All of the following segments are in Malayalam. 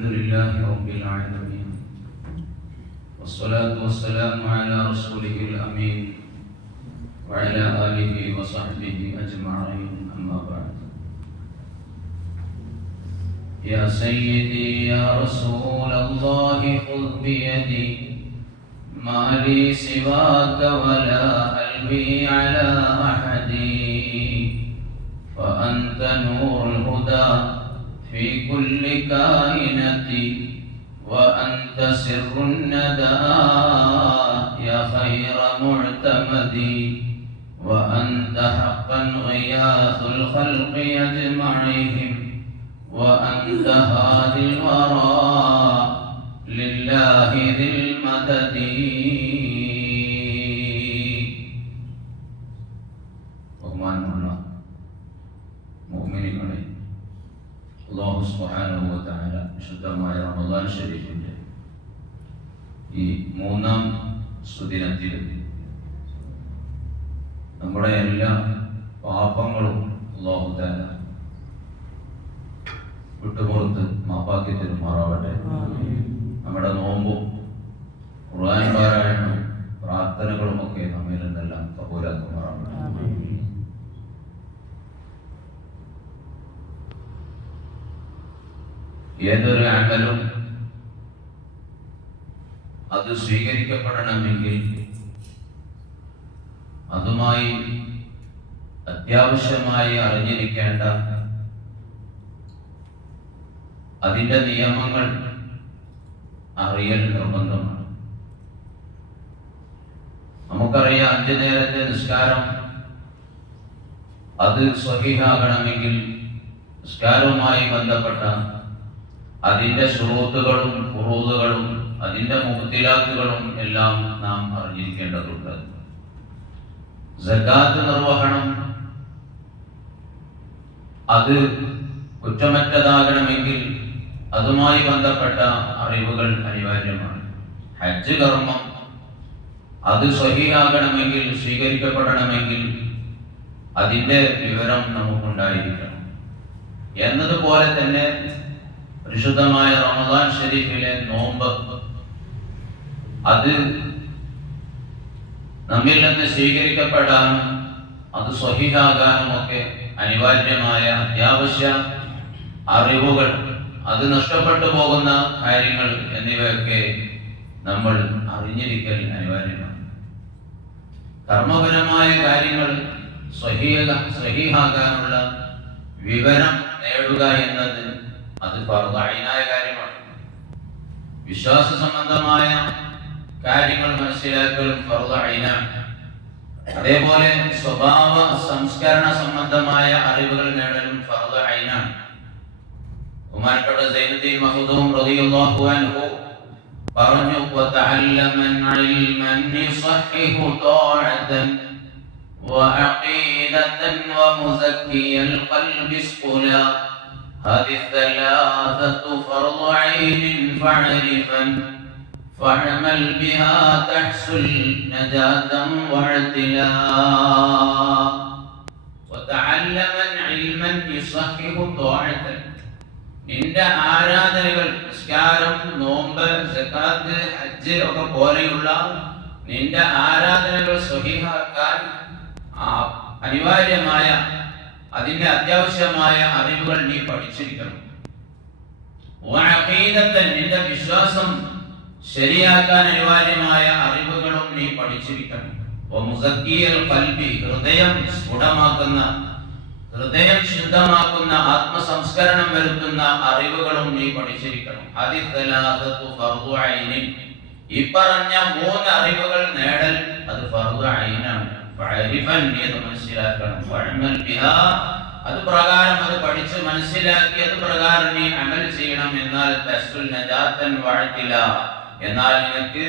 الحمد لله رب العالمين والصلاة والسلام على رسوله الأمين وعلى آله وصحبه أجمعين أما بعد. يا سيدي يا رسول الله خذ بيدي ما لي سواك ولا قلبي على أحد فأنت نور الهدى في كل كائنة وأنت سر الندى يا خير معتمد وأنت حقا غياث الخلق أجمعهم وأنت هادي الورى لله ذي المدد. ബഹുമാനമുള്ള മുഅ്മിനീങ്ങളെ, അല്ലാഹു സുബ്ഹാനഹു വ തആല വിശുദ്ധമായ റമദാൻ ശരീഫിന്റെ ഈ മൂന്നാം സുദിനത്തിൽ നമ്മുടെ എല്ലാ പാപങ്ങളും അല്ലാഹു തആല വിട്ടുപുറത്ത് മാപ്പാക്കി തരുമാറാവട്ടെ. നമ്മുടെ നോമ്പും ഖുർആൻ പാരായണവും പ്രാർത്ഥനകളും ഒക്കെ നമ്മിൽ നിന്നെല്ലാം കബൂലാക്കുമാറാവട്ടെ. ഏതൊരു അമലും അത് സ്വീകരിക്കപ്പെടണമെങ്കിൽ അതുമായി അത്യാവശ്യമായി അറിഞ്ഞിരിക്കേണ്ട അതിന്റെ നിയമങ്ങൾ അറിയൽ നിർബന്ധമാണ്. നമുക്കറിയാം, 5 നേരത്തെ നിസ്കാരം അത് സ്വഹീഹാകണമെങ്കിൽ നിസ്കാരവുമായി ബന്ധപ്പെട്ട അതിന്റെ ശുറൂത്തുകളും ഫുറൂദുകളും അതിന്റെ മുബ്തിലാത്തുകളും എല്ലാം നാം അറിഞ്ഞിരിക്കേണ്ടതുണ്ട്. സകാത്ത് നിർവഹണം അത് കുറ്റമറ്റതാകണമെങ്കിൽ അതുമായി ബന്ധപ്പെട്ട അറിവുകൾ അനിവാര്യമാണ്. ഹജ്ജ് കർമ്മം അത് സ്വഹീഹാകണമെങ്കിൽ സ്വീകരിക്കപ്പെടണമെങ്കിൽ അതിന്റെ വിവരം നമുക്കുണ്ടായിരിക്കണം. എന്നതുപോലെ തന്നെ പരിശുദ്ധമായ റമദാൻ ശരീഫിലെ നോമ്പ് അത് നമ്മിൽ നിന്ന് സ്വീകരിക്കപ്പെടാനും അത് സ്വഹീഹാകാനും ഒക്കെ അനിവാര്യമായ അത്യാവശ്യ അറിവുകൾ, അത് നഷ്ടപ്പെട്ടു പോകുന്ന കാര്യങ്ങൾ എന്നിവയൊക്കെ നമ്മൾ അറിഞ്ഞിരിക്കൽ അനിവാര്യമാണ്. കർമ്മപരമായ കാര്യങ്ങൾ സ്വഹീഹാകാനുള്ള വിവരം നേടുക എന്നത് അത് ഫർദ് ഐനായ കാര്യമാണ്. വിശ്വാസ സംബന്ധമായ കാര്യങ്ങൾ മനസ്സിലാക്കലും ഫർദ് ഐനാണ്. അതേപോലെ സ്വഭാവ സംസ്കരണ സംബന്ധമായ അറിവുകൾ നേടലും ഫർദ് ഐനാണ്. ബഹുമാനപ്പെട്ട സൈനുദ്ദീൻ മഖ്ദൂം റളിയല്ലാഹു അൻഹു പറഞ്ഞു, വതഅല്ലമൻ ഇൽമൻ യുസഹിഹു ത്വാഅതൻ വഅഖീദതൻ വമുസക്കിയൽ ഖൽബി സ്ഖുലാ هذه الثلاثة فرض عين فاعرفا فاعمل بها تحصل نجاة واعتلا وتعلما علما يصحح طاعة. നിന്റെ ആരാധനകൾ, നിസ്കാരം, നോമ്പ്, സകാത്ത്, ഹജ്ജ് ഒക്കെ പോലെയുള്ള നിന്റെ ആരാധനകൾ സ്വഹീഹാക്കാൻ അനിവാര്യമായ അതിന്റെ അത്യാവശ്യമായ അറിവുകൾ നീ പഠിച്ചിരിക്കണം. നിന്റെ വിശ്വാസം ശരിയാക്കാൻ അനിവാര്യമായ അറിവുകളും നീ പഠിച്ചിരിക്കണം. ഹൃദയം സ്ഫുടമാക്കുന്ന, ഹൃദയം ശുദ്ധമാക്കുന്ന, ആത്മസംസ്കരണം വരുത്തുന്ന അറിവുകളും നീ പഠിച്ചിരിക്കണം. ഈ പറഞ്ഞ 3 അറിവുകൾ നേടൽ അത് ഫർദ് ഐനാണ്. മനസ്സിലാക്കണം. അത് പ്രകാരം അത് പഠിച്ച് മനസ്സിലാക്കി അത് പ്രകാരം നീ അമൽ ചെയ്യണം. എന്നാൽ എന്നാൽ നിനക്ക്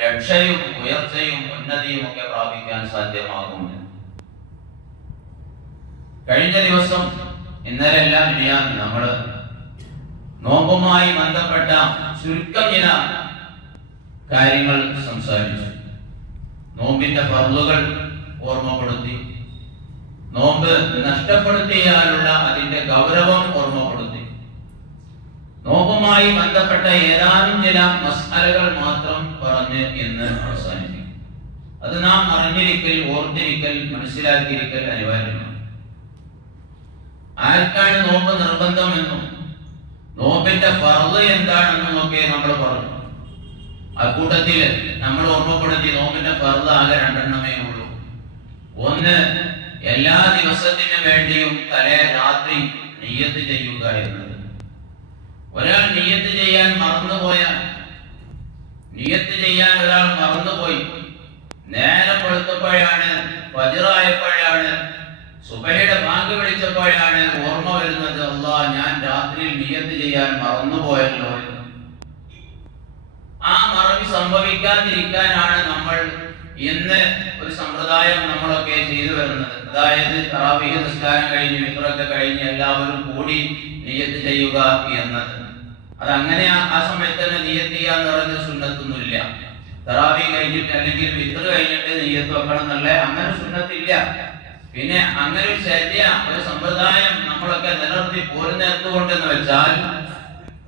രക്ഷയും ഉയർച്ചയും ഉന്നതിയും ഒക്കെ പ്രാപിക്കാൻ സാധ്യമാകും. കഴിഞ്ഞ ദിവസം, ഇന്നലെ എല്ലാം നമ്മൾ നോമ്പുമായി ബന്ധപ്പെട്ട ചുരുക്കം ചില കാര്യങ്ങൾ സംസാരിച്ചു. നോമ്പിന്റെ ഫർളുകൾ ഓർമ്മപ്പെടുത്തി, നോമ്പ് നഷ്ടപ്പെടുത്തിയാലുള്ള അതിന്റെ ഗൗരവം ഓർമ്മപ്പെടുത്തി, നോമ്പുമായി ബന്ധപ്പെട്ട ഏതാനും ചില മസ്അലകൾ മാത്രം പറഞ്ഞ് ഇന്ന് അവസാനിപ്പിക്കും. അത് നാം അറിഞ്ഞിരിക്കൽ, ഓർത്തിരിക്കൽ, മനസ്സിലാക്കിയിരിക്കൽ അനിവാര്യമാണ്. ആർക്കാണ് നോമ്പ് നിർബന്ധമെന്നും നോമ്പിന്റെ ഫർള് എന്താണെന്നുമൊക്കെ നമ്മൾ പറഞ്ഞു. അക്കൂട്ടത്തിൽ നമ്മൾ ഓർമ്മപ്പെടുത്തി നോമ്പിന്റെ ഫർള് ആകെ രണ്ടെണ്ണമേ ഉള്ളൂ. ഒന്ന്, എല്ലാ ദിവസത്തിനു വേണ്ടിയും തലേ രാത്രി നിയ്യത്ത് ചെയ്യുക എന്നത്. ഒരാൾ നിയ്യത്ത് ചെയ്യാൻ മറന്നുപോയാൽ, നിയ്യത്ത് ചെയ്യാൻ ഒരാൾ മറന്നുപോയി, നേരം വെളുത്തപ്പോഴാണ്, ഫജ്റായപ്പോഴാണ്, സുബഹിയുടെ ബാങ്ക് വിളിച്ചപ്പോഴാണ് ഓർമ്മ വരുന്നത്, അല്ലാഹ് ഞാൻ രാത്രിയിൽ നിയ്യത്ത് ചെയ്യാൻ മറന്നുപോയല്ലോ എന്ന്. ആ മറവി സംഭവിക്കാതിരിക്കാനാണ് നമ്മൾ ഇന്ന് ഒരു സമ്പ്രദായം നമ്മളൊക്കെ ചെയ്തു വരുന്നത്. അതായത് തറാവീഹ് നിസ്കാരം കഴിഞ്ഞ് വിത്രൊക്കെ കഴിഞ്ഞ് എല്ലാവരും കൂടി നിയ്യത്ത് ചെയ്യുക എന്നത്. അതങ്ങനെ ആ സമയത്ത് തന്നെ നിയ്യത്ത് ചെയ്യാന്ന് പറയുന്ന സുന്നത്തൊന്നുമില്ല. തറാവീഹ് കഴിഞ്ഞിട്ട് അല്ലെങ്കിൽ വിത്ര കഴിഞ്ഞിട്ട് നിയ്യത്ത് വെക്കണം എന്നുള്ള അങ്ങനെ സുന്നത്തില്ല. പിന്നെ അങ്ങനെ ഒരു ശരിയ ഒരു സമ്പ്രദായം നമ്മളൊക്കെ നിലനിർത്തി പോരുന്നെടുത്തുകൊണ്ടെന്ന് വെച്ചാൽ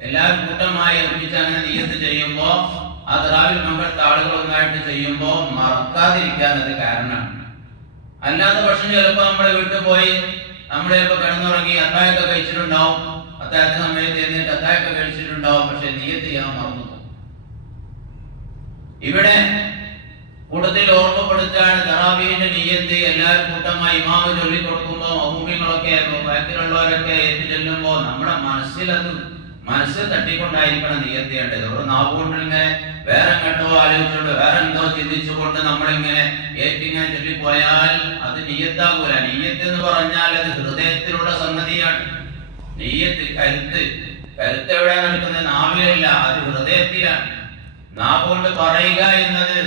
എല്ലാവരും കൂട്ടമായി ഒരുമിച്ച് അങ്ങനെ നിയ്യത്ത് ചെയ്യുമ്പോ ആ തറാവീഹ് പങ്കെടുത്ത ആളുകൾ ഒന്നായിട്ട് ചെയ്യുമ്പോ മറക്കാതിരിക്കാൻ അത് കാരണമാണ്. അല്ലാത്ത പക്ഷം ചിലപ്പോ നമ്മുടെ വീട്ടിൽ പോയി നമ്മൾ ചിലപ്പോ കിടന്നുറങ്ങി അത്താഴൊക്കെ കഴിച്ചിട്ടുണ്ടാവും, അത്താഴത്തെ സമയത്ത് എന്നിട്ട് അത്താഴൊക്കെ കഴിച്ചിട്ടുണ്ടാവും, പക്ഷെ നിയ്യത്ത് ചെയ്യാൻ മറന്നു. ഇവിടെ കൂട്ടത്തിൽ ഓർമ്മപ്പെടുത്താണ് തറാവീഹിന്റെ നിയ്യത്ത് എല്ലാവരും കൂട്ടമായി ഇമാമ് ചൊല്ലി കൊടുക്കുമ്പോൾ മഹ്മൂമികളൊക്കെ ബാക്കിലുള്ളവരൊക്കെ ഏറ്റു ചെല്ലുമ്പോൾ നമ്മുടെ മനസ്സ് തട്ടിക്കൊണ്ടായിരിക്കണം നിയ്യത്ത് ചെയ്യേണ്ടത്. ഒരു നാവുകൊണ്ട് ഇങ്ങനെ വേറെ കണ്ടോ ആലോചിച്ചുകൊണ്ട് വേറെ എന്തോ ചിന്തിച്ചുകൊണ്ട് നമ്മളിങ്ങനെ ഏറ്റിങ്ങനെ ചൊല്ലിപ്പോയാൽ അത് നിയ്യത്താകൂല. നിയ്യത്ത് എന്ന് പറഞ്ഞാൽ അത് ഹൃദയത്തിലുള്ള സംഗതിയാണ്. നിയ്യത്ത് കരുത്ത് എവിടെ നിൽക്കുന്നത്? നാവിലല്ല, അത് ഹൃദയത്തിലാണ്. നാവ് കൊണ്ട് പറയുക എന്നത്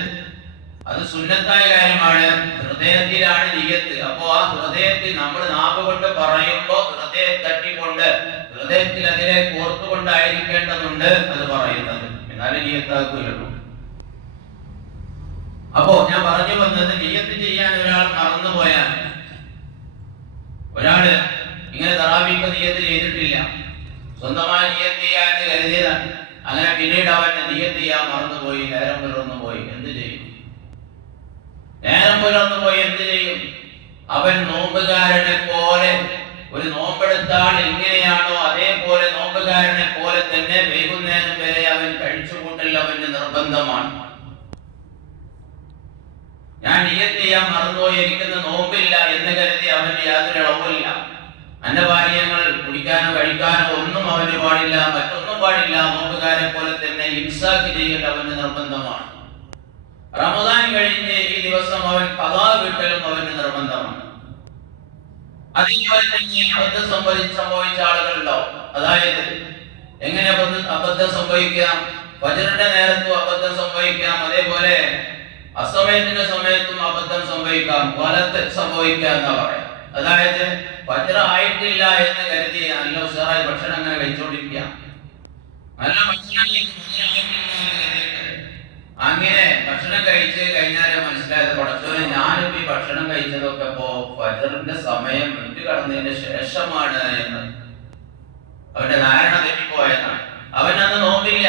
അത് സുന്നത്തായ കാര്യമാണ്. ഹൃദയത്തിലാണ് നിയ്യത്ത്. അപ്പോ ആ ഹൃദയത്തിൽ നമ്മൾ നാവ് കൊണ്ട് പറയുമ്പോൾ ഹൃദയം തട്ടിക്കൊണ്ട് ഹൃദയത്തിൽ അതിനെ കോർത്തുകൊണ്ടായിരിക്കേണ്ടതുണ്ട് അത് പറയുന്നത്, എന്നാലും നിയ്യത്താക്കുകയുള്ളൂ. അപ്പോ ഞാൻ പറഞ്ഞു വന്നത്, നിയ്യത്ത് ചെയ്യാൻ ഒരാൾ മറന്നുപോയാൽ, ഒരാള് ഇങ്ങനെ തറാവീഹ് നിയ്യത്ത് ചെയ്തിട്ടില്ല, സ്വന്തമായി നിയ്യത്ത് ചെയ്യാൻ കരുതിയതാണ്, അങ്ങനെ പിന്നീട് അവൻ നിയ്യത്ത് ചെയ്യാൻ മറന്നുപോയി, നേരം പുലർന്നുപോയി, എന്ത് ചെയ്യും? നേരം പുലർന്നുപോയി എന്ത് ചെയ്യും? അവൻ നോമ്പുകാരനെ പോലെ, ഒരു നോമ്പെടുത്താൽ എങ്ങനെയാണോ അതേപോലെ നോമ്പുകാരനെ പോലെ തന്നെ വൈകുന്നേരം വരെ അവൻ കഴിച്ചുകൂട്ടൽ അവന് നിർബന്ധമാണ്. ഞാൻ നിയ്യത്ത് ചെയ്യാൻ മറന്നുപോയി, എനിക്കൊന്ന് നോമ്പില്ല എന്ന് കരുതി അവന് യാതൊരു ഇളവുമില്ല. അന്നപാനീയങ്ങൾ കുടിക്കാനോ കഴിക്കാനോ ഒന്നും അവന് പാടില്ല, മറ്റൊന്നും പാടില്ല. നോമ്പുകാരെ പോലെ തന്നെ ഇംസാക്ക് ചെയ്യൽ അവന് നിർബന്ധമാണ്. റമദാൻ കഴിഞ്ഞ് ഈ ദിവസം അവൻ ഖളാ വീട്ടലും അവന് നിർബന്ധമാണ്. അതേപോലെ തന്നെ അബദ്ധം സംഭവിച്ച ആളുകളുണ്ടാവും. അതായത് എങ്ങനെ അബദ്ധം സംഭവിക്കാം? ഫജ്റിന്റെ നേരത്തും അബദ്ധം സംഭവിക്കാം, അതേപോലെ അസമയത്തിന്റെ സമയത്തും അബദ്ധം സംഭവിക്കാം, വലത്ത് സംഭവിക്കാം എന്നാ പറയാം. അതായത് ഫജ്ർ ആയിട്ടില്ല എന്ന് കരുതി നല്ല ഉഷാറായി ഭക്ഷണം അങ്ങനെ കഴിച്ചുകൊണ്ടിരിക്കുക, നല്ല ഭക്ഷണം അങ്ങനെ ഭക്ഷണം കഴിച്ച് കഴിഞ്ഞാല് മനസ്സിലായത് പടച്ചോനെ ഞാനിപ്പോ ഈ ഭക്ഷണം കഴിച്ചതൊക്കെ ഇപ്പോ ഫജ്റിന്റെ സമയം വിട്ടു കടന്നതിന് ശേഷമാണ് എന്ന് അവന്റെ ധാരണ തെറ്റിപ്പോയതാണ്. അവൻ അന്ന് നോമ്പില്ല,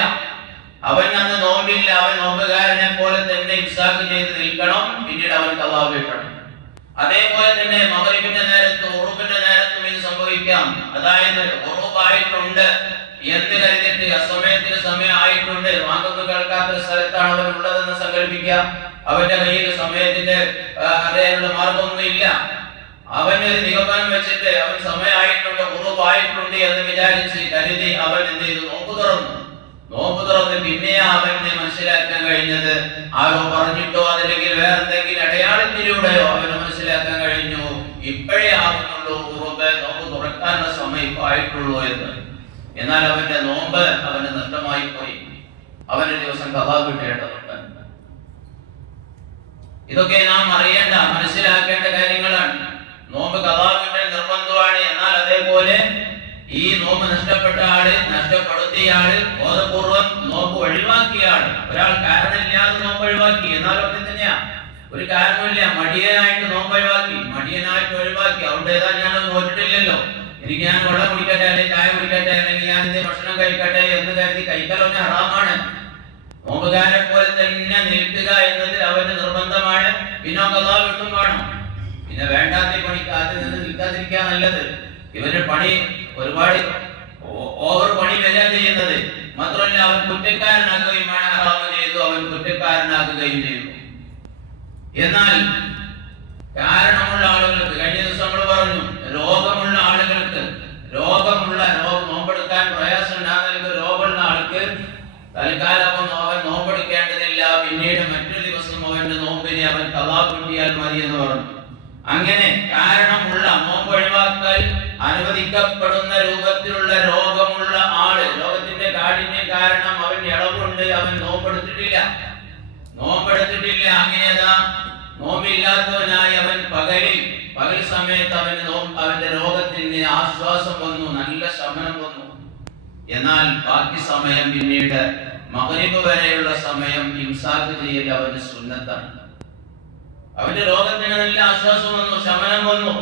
അവൻ നോമ്പുകാരനെ പോലെ തന്നെ ഇംസാക്ക് ചെയ്ത് നിൽക്കണം, പിന്നീട് അവൻ ഖളാ വീട്ടണം. അതേപോലെ തന്നെ മഗ്‌രിബിന്റെ നേരത്തും ഉറൂബിന്റെ നേരത്തും ഇത് സംഭവിക്കാം. അതായത് ഉറൂബായിട്ടുണ്ട് എന്ന് കരുതിയിട്ട് അസമയത്തിന് സമയം ആയിട്ടുണ്ട്, വാങ്ങൊന്നും കേൾക്കാത്ത സ്ഥലത്താണ് അവൻ ഉള്ളതെന്ന് സങ്കല്പിക്കുക. അവന്റെ കയ്യിൽ സമയത്തിന്റെ അറിയാനുള്ള മാർഗമൊന്നും ഇല്ല. അവനൊരു നിഗമനം വെച്ചിട്ട് അവൻ സമയമായിട്ടുണ്ട്, ഉറൂബായിട്ടുണ്ട് എന്ന് വിചാരിച്ച് കരുതി അവൻ എന്ത് ചെയ്തു? നോമ്പ് തുറന്ന് പിന്നെയാ അവന് മനസ്സിലാക്കാൻ കഴിഞ്ഞത്, ആരോ പറഞ്ഞിട്ടോ അതല്ലെങ്കിൽ വേറെന്തെങ്കിലും അടയാളത്തിലൂടെയോ അവന് മനസ്സിലാക്കാൻ കഴിഞ്ഞു, ഇപ്പോഴേ ആകുന്നുള്ളൂ ഉറൂബ്, നോമ്പ് തുറക്കാനുള്ള സമയം ഇപ്പൊ ആയിട്ടുള്ളൂ എന്ന്. എന്നാൽ അവന്റെ നോമ്പ് അവന് നഷ്ടമായി പോയി, അവന്റെ ദിവസം ഖളാ വീട്ടേണ്ടതുണ്ട്. ഇതൊക്കെ നാം അറിയേണ്ട, മനസ്സിലാക്കേണ്ട കാര്യങ്ങളാണ്. നോമ്പ് ഖളാ വീട്ടൽ നിർബന്ധമാണ്. എന്നാൽ അതേപോലെ ഈ നോമ്പ് നഷ്ടപ്പെട്ട ആള്, നഷ്ടപ്പെടുത്തിയ ആള്, ബോധപൂർവം നോമ്പ് ഒഴിവാക്കിയ ആള്, ഒരാൾ കാരണമില്ലാതെ നോമ്പ് ഒഴിവാക്കി, എന്നാലും ഒക്കെ തന്നെയാ, ഒരു കാരണമില്ല, മടിയനായിട്ട് നോമ്പ് ഒഴിവാക്കി, അതുകൊണ്ട് ഏതാ ഞാൻ നോറ്റിട്ടില്ലല്ലോ എനിക്ക് ഞാൻ വെള്ളം കുടിക്കട്ടെ, അല്ലെങ്കിൽ ചായ കുടിക്കട്ടെ, അല്ലെങ്കിൽ ഞാൻ ഇത് ഭക്ഷണം കഴിക്കട്ടെ എന്ന് കരുതി കഴിക്കലൊന്നും ഹറാമാണ്. നോമ്പുകാരനെ പോലെ തന്നെ നിൽക്കുക എന്നത് അവന് നിർബന്ധമാണ്. പിന്നെ ഖളാ വീട്ടും വേണം. പിന്നെ വേണ്ടാത്ത പണിക്ക് ആദ്യം നിന്ന് നിൽക്കാതിരിക്കുക നല്ലത്. ഇവന്റെ പണി ഒരുപാട് ഓവർ പണി വരിക ചെയ്യുന്നത്. മാത്രമല്ല അവൻ കുറ്റക്കാരനാക്കുകയും ഹറാമ് ചെയ്തു, അവൻ കുറ്റക്കാരനാക്കുകയും ചെയ്യുന്നു. എന്നാൽ കാരണമുള്ള ആളുകൾക്ക്, കഴിഞ്ഞ ദിവസം നമ്മൾ പറഞ്ഞു, രോഗമുള്ള ആളുകൾക്ക്, നോമ്പെടുക്കാൻ പ്രയാസം ഉണ്ടാകുന്ന രോഗമുള്ള ആൾക്ക് തൽക്കാലം അവൻ നോമ്പെടുക്കേണ്ടതില്ല, പിന്നീട് മറ്റൊരു ദിവസം അവന്റെ നോമ്പിനെ അവൻ ഖളാ കിട്ടിയാൽ മതി എന്ന് പറഞ്ഞു. അങ്ങനെ കാരണമുള്ള നോമ്പ് ഒഴിവാക്കൽ അനുവദിക്കപ്പെടുന്ന രൂപത്തിലുള്ള രോഗമുള്ള ആള്, രോഗത്തിന്റെ കാഠിന്യം കാരണം അവൻ ഇളവുണ്ട്, അവൻ നോമ്പെടുത്തിട്ടില്ല. അങ്ങനെയതാ നോമ്പില്ലാത്തവനായി അവൻ പകൽ സമയത്ത് അവന്റെ രോഗത്തിന് ആശ്വാസം വന്നു, നല്ല ശമനം വന്നു. എന്നാൽ ബാക്കി സമയം, പിന്നീട് മഗ്‌രിബ് വരെയുള്ള സമയം ഇംസാക്ക് ചെയ്യൽ അവന്റെ സുന്നത്താണ്. അവന്റെ രോഗത്തിന് നല്ല ആശ്വാസം വന്നു, ശമനം വന്നു,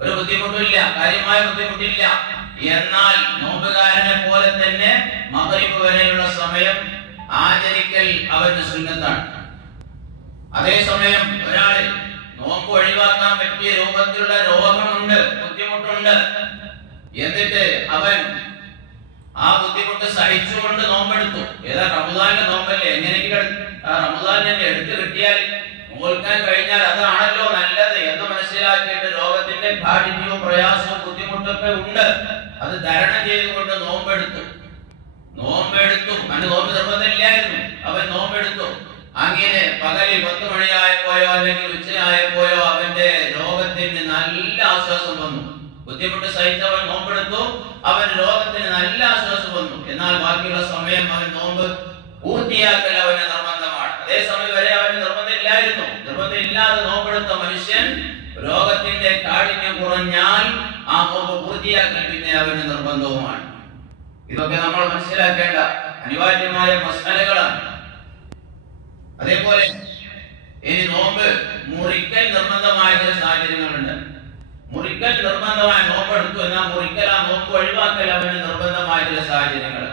ഒരു ബുദ്ധിമുട്ടില്ല, കാര്യമായ ബുദ്ധിമുട്ടില്ല. എന്നാൽ നോമ്പുകാരനെ പോലെ തന്നെ മഗ്‌രിബ് വരെയുള്ള സമയം ആചരിക്കൽ അവന്റെ സുന്നത്താണ്. അതേസമയം ഒരാള് നോമ്പ് ഒഴിവാക്കാൻ പറ്റിയ രൂപത്തിലുള്ള രോഗമുണ്ട്, ബുദ്ധിമുട്ടുണ്ട്, എന്നിട്ട് അവൻ ആ ബുദ്ധിമുട്ട് സഹിച്ചുകൊണ്ട് നോമ്പെടുത്തു. ഏതാ റമദാനിലെ നോമ്പല്ലേ, എങ്ങനെയെങ്കിലും റമദാനിനെ എടുത്തു കിട്ടിയാൽ നോൽക്കാൻ കഴിഞ്ഞാൽ അതാണല്ലോ നല്ലത് എന്ന് മനസ്സിലാക്കിയിട്ട് രോഗത്തിന്റെ കാഠിന്യവും പ്രയാസവും ബുദ്ധിമുട്ടൊക്കെ ഉണ്ട്, അത് തരണം ചെയ്തുകൊണ്ട് നോമ്പെടുത്തു. അവന് നോമ്പ് നിർബന്ധമില്ലായിരുന്നു, അവൻ നോമ്പെടുത്തു. അങ്ങനെ പകലിൽ 10 മണിയായപ്പോയോ അല്ലെങ്കിൽ ഉച്ചയായപ്പോയോ അവന്റെ രോഗത്തിന് നല്ല ആശ്വാസം വന്നു. ബുദ്ധിമുട്ട് സഹിച്ചവൻ നോമ്പെടുത്തു, അവൻ രോഗത്തിന് നല്ല ആശ്വാസം വന്നു. എന്നാൽ ബാക്കിയുള്ള സമയം അവൻ നോമ്പ് പൂർത്തിയാക്കൽ അവന് നിർബന്ധമാണ്. അതേസമയം വരെ അവന് നിർബന്ധമില്ലായിരുന്നു. നിർബന്ധമില്ലാതെ നോമ്പെടുത്ത മനുഷ്യൻ രോഗത്തിന്റെ കാഠിന്യം കുറഞ്ഞാൽ ആ നോമ്പ് പൂർത്തിയാക്കൽ പിന്നെ അവന് നിർബന്ധവുമാണ്. ഇതൊക്കെ നമ്മൾ മനസ്സിലാക്കേണ്ട അനിവാര്യമായ മസലകളാണ്. അതേപോലെ ഇനി നോമ്പ് മുറിക്കൽ നിർബന്ധമായ ചില സാഹചര്യങ്ങളുണ്ട്. മുറിക്കൽ നിർബന്ധമായ നോമ്പെടുത്തു എന്നാൽ മുറിക്കൽ, ആ നോമ്പ് ഒഴിവാക്കൽ അവന് നിർബന്ധമായ ചില സാഹചര്യങ്ങൾ.